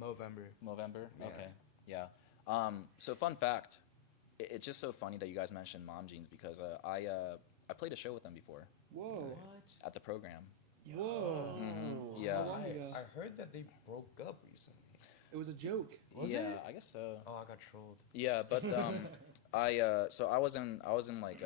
Movember. Movember? Yeah. Okay. Yeah. So fun fact, it's just so funny that you guys mentioned Mom Jeans because I played a show with them before Whoa. at the program. Whoa. Mhm. Yeah. How long ago? I heard that they broke up recently. It was a joke. Was yeah, it? I guess so. Oh, I got trolled. Yeah, but so I was in like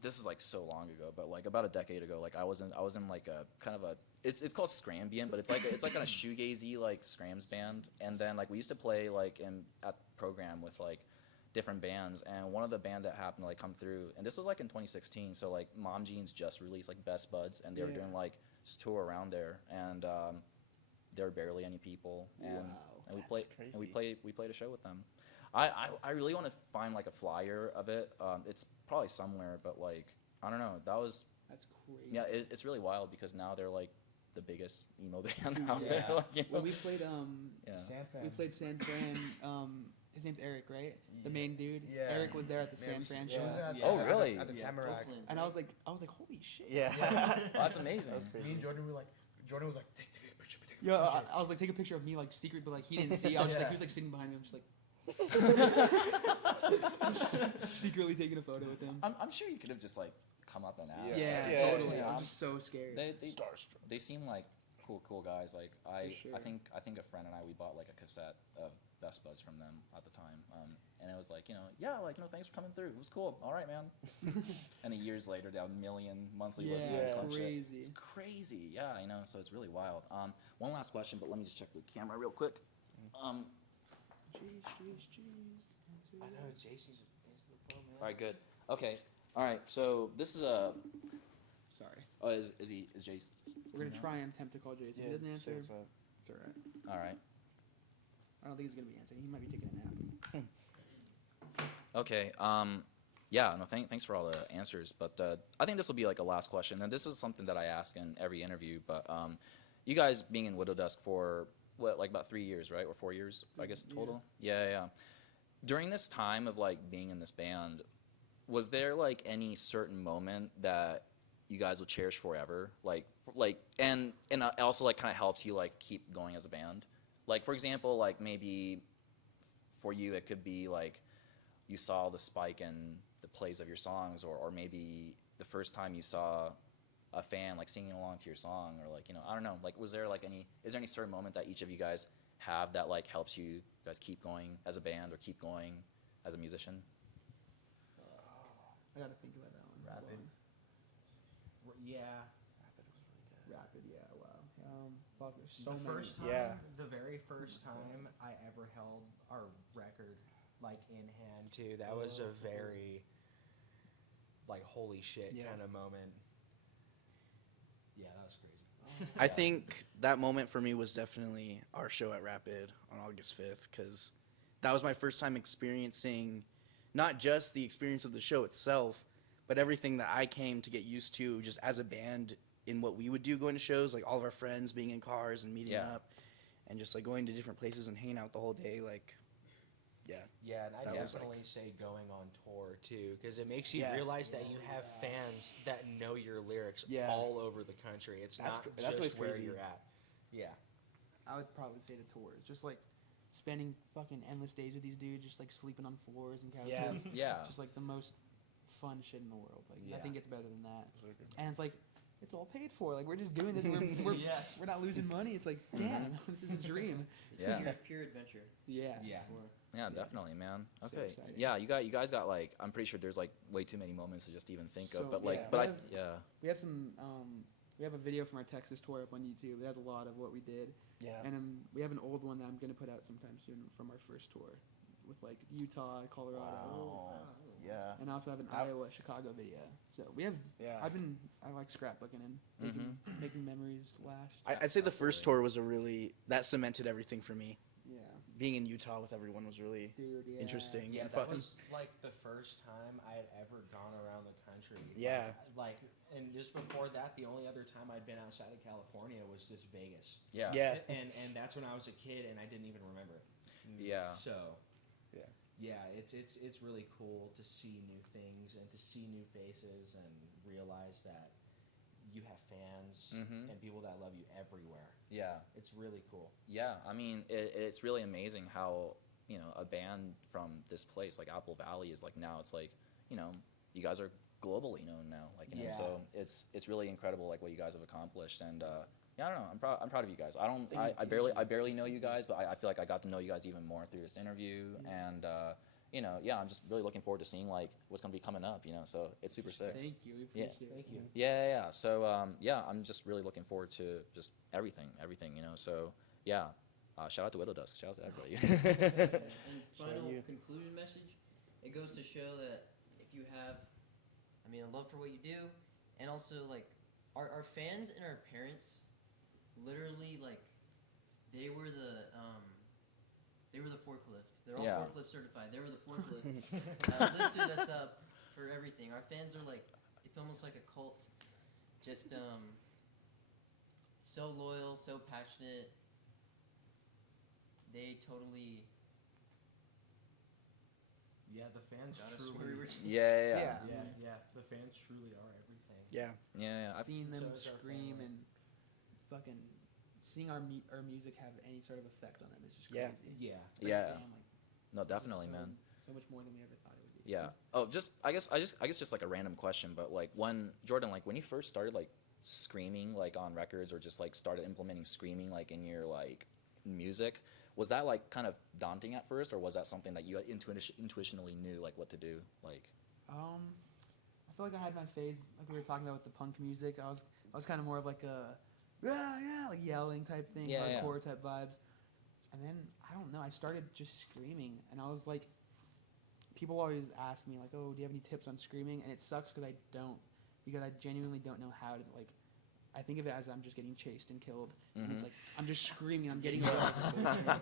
this is like so long ago, but like about a decade ago, like I was in like a kind of a it's called scrambient, but it's like a shoegazy like scrams band, and then like we used to play like at the program with like different bands, and one of the band that happened to like come through, and this was like in 2016, so like Mom Jeans just released like Best Buds, and they were Yeah. doing like this tour around there, and there were barely any people, and Wow. and we That's played crazy. and we played a show with them. I really want to find like a flyer of it. It's probably somewhere, but like I don't know. That was That's crazy. yeah. It's really wild because now they're like the biggest emo band out Yeah. there. Like, you know? When we played yeah. San Fran. we played San Fran. His name's Eric, right? The Yeah. main dude. Yeah. Eric was there at the Yeah, San we- Fran yeah, show. we was at Yeah. Oh, at really? At the Yeah. Tamarack. Oakland, And I right? was like, holy shit. Yeah. Oh, that's amazing. That was crazy. Me and Jordan were like, Jordan was like, take a picture. Yeah, I was like, take a picture of me like secret, but like he didn't see. I was just like, he was like sitting behind me. I'm just like secretly taking a photo with him. I'm sure you could have just like come up and asked. Yeah, Yeah, totally. yeah. I'm just so scared. They Starstruck. they seem like cool guys. Like I sure. I think a friend and I we bought like a cassette of Best Buds from them at the time, and it was like thanks for coming through. It was cool. All right, man. And years later, they have a million monthly Yeah, listeners. it's Some shit. crazy. It's crazy. Yeah, I know. So it's really wild. One last question, but let me just check the camera real quick. Jeez. I know Jason's answer the phone, man. All right, good. Okay. All right. So this is a. Sorry. Oh, is Jace? We're gonna try and attempt to call Jason. If he doesn't answer, it's up. alright. All right. I don't think he's gonna be answering. He might be taking a nap. Okay. Yeah. No. Thanks for all the answers. But I think this will be like a last question, and this is something that I ask in every interview. But you guys being in Widowdusk for what, like about 3 years, right, or 4 years, I guess total. Yeah. During this time of like being in this band, was there like any certain moment that you guys will cherish forever? And it also like kind of helps you like keep going as a band. Like for example, like maybe for you it could be like you saw the spike in the plays of your songs, or maybe the first time you saw a fan like singing along to your song, or like I don't know, like is there any certain moment that each of you guys have that like helps you guys keep going as a band or keep going as a musician? I gotta think about that one. Hold Rapid. on. Yeah. Rapid. Yeah. Wow. Fuck. There's so The many. first time, Yeah. the very first time I ever held our record like in hand. Too. That was a very like holy shit Yeah. kind of moment. Yeah, that was crazy. I think that moment for me was definitely our show at Rapid on August 5th, because that was my first time experiencing not just the experience of the show itself, but everything that I came to get used to just as a band in what we would do going to shows, like all of our friends being in cars and meeting up and just like going to different places and hanging out the whole day. Like, Yeah, and I That was, definitely say going on tour too, because it makes you realize that you have fans that know your lyrics all over the country. It's That's not what's just where crazy. you're at. Yeah. I would probably say the tours, just like spending fucking endless days with these dudes, just like sleeping on floors and couches. Yeah. Just like the most fun shit in the world. Like Yeah. nothing gets better than that. And it's like it's all paid for. Like we're just doing this. We're not losing money. It's like damn, this is a dream. It's Yeah. pure adventure. Yeah. Yeah. Yeah, definitely, man. So Okay. exciting. Yeah, you guys got like, I'm pretty sure there's like way too many moments to just even think So, of, but like, yeah. but We have- We have some. We have a video from our Texas tour up on YouTube. It has a lot of what we did. Yeah. And we have an old one that I'm gonna put out sometime soon from our first tour, with like Utah, Colorado, Yeah. and I also have an How- Iowa, Chicago video. So we have. Yeah. I like scrapbooking and making memories last. I'd say the first tour was that cemented everything for me. Yeah, Being in Utah with everyone was really dude. Yeah. interesting. Yeah, and that fun. was like the first time I had ever gone around the country. Yeah. Like, and just before that, the only other time I'd been outside of California was just Vegas. yeah. Yeah. And that's when I was a kid, and I didn't even remember it. Yeah. So. Yeah. Yeah, it's really cool to see new things and to see new faces and realize that you have fans and people that love you everywhere. Yeah. It's really cool. Yeah, I mean, it's really amazing how, you know, a band from this place, like Apple Valley, is like now it's like, you know, you guys are globally known now. Like, you know, so it's really incredible, like, what you guys have accomplished. And, yeah, I don't know, I'm proud of you guys. I barely know you guys, but I feel like I got to know you guys even more through this interview. And, you know, yeah, I'm just really looking forward to seeing, like, what's going to be coming up, you know, so it's super sick. Thank you. We Yeah. appreciate it. Thank you. Yeah. So, yeah, I'm just really looking forward to just everything, you know. So, yeah, shout out to Widowdusk. Shout out to everybody. And final conclusion message, it goes to show that if you have, a love for what you do, and also, like, our fans and our parents, literally, like, they were the forklift. They're all forklift certified. They were the forklift that lifted us up for everything. Our fans are like, it's almost like a cult. Just so loyal, so passionate. They totally Yeah, the fans got us where we truly. were. Yeah. Yeah, the fans truly are everything. Yeah. Seeing them So is our scream family. and fucking seeing our music have any sort of effect on them is just Yeah. crazy. Yeah. It's like, Yeah. damn, like, No, this is definitely, so- man. So much more than we ever thought it would be. Yeah. Oh, I guess just like a random question, but like when Jordan, like when you first started like screaming like on records or just like started implementing screaming like in your like music, was that like kind of daunting at first, or was that something that you intuitionally knew like what to do? Like, I feel like I had my phase, like we were talking about with the punk music. I was kind of more of like a like yelling type thing, Yeah, hardcore type vibes. And then I don't know, I started just screaming, and I was like, people always ask me like, oh, do you have any tips on screaming? And it sucks because I don't, because I genuinely don't know how to like. I think of it as I'm just getting chased and killed, and it's like I'm just screaming, I'm getting away,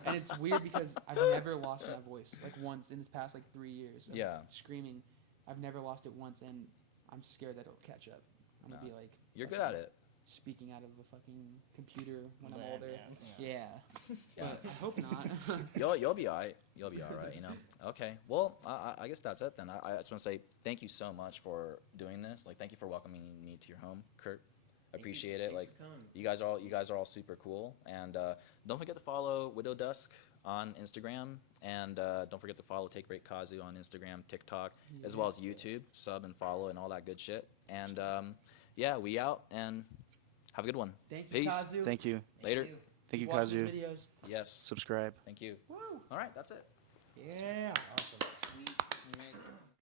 and it's weird because I've never lost my voice like once in this past like 3 years. Of Yeah. screaming, I've never lost it once, and I'm scared that it'll catch up. I'm gonna be like, you're good fucking at it. speaking out of a fucking computer when I'm Yeah, older. yeah. Yeah. But I hope not. You'll be alright. You'll be alright. You know. Okay. Well, I guess that's it then. I just want to say thank you so much for doing this. Like, thank you for welcoming me to your home, Kurt. Appreciate it. Thanks Like, for coming. you guys are all super cool. And don't forget to follow Widowdusk on Instagram, and don't forget to follow TakeBreakKazu on Instagram, TikTok, as well as YouTube. Sub and follow and all that good shit. And yeah, we out and have a good one. Thank you, Peace. Kazu. Thank you. Later. Thank you, Watch these Kazu. videos. Yes. Subscribe. Thank you. Woo! All right. That's it. Yeah. Awesome. Amazing.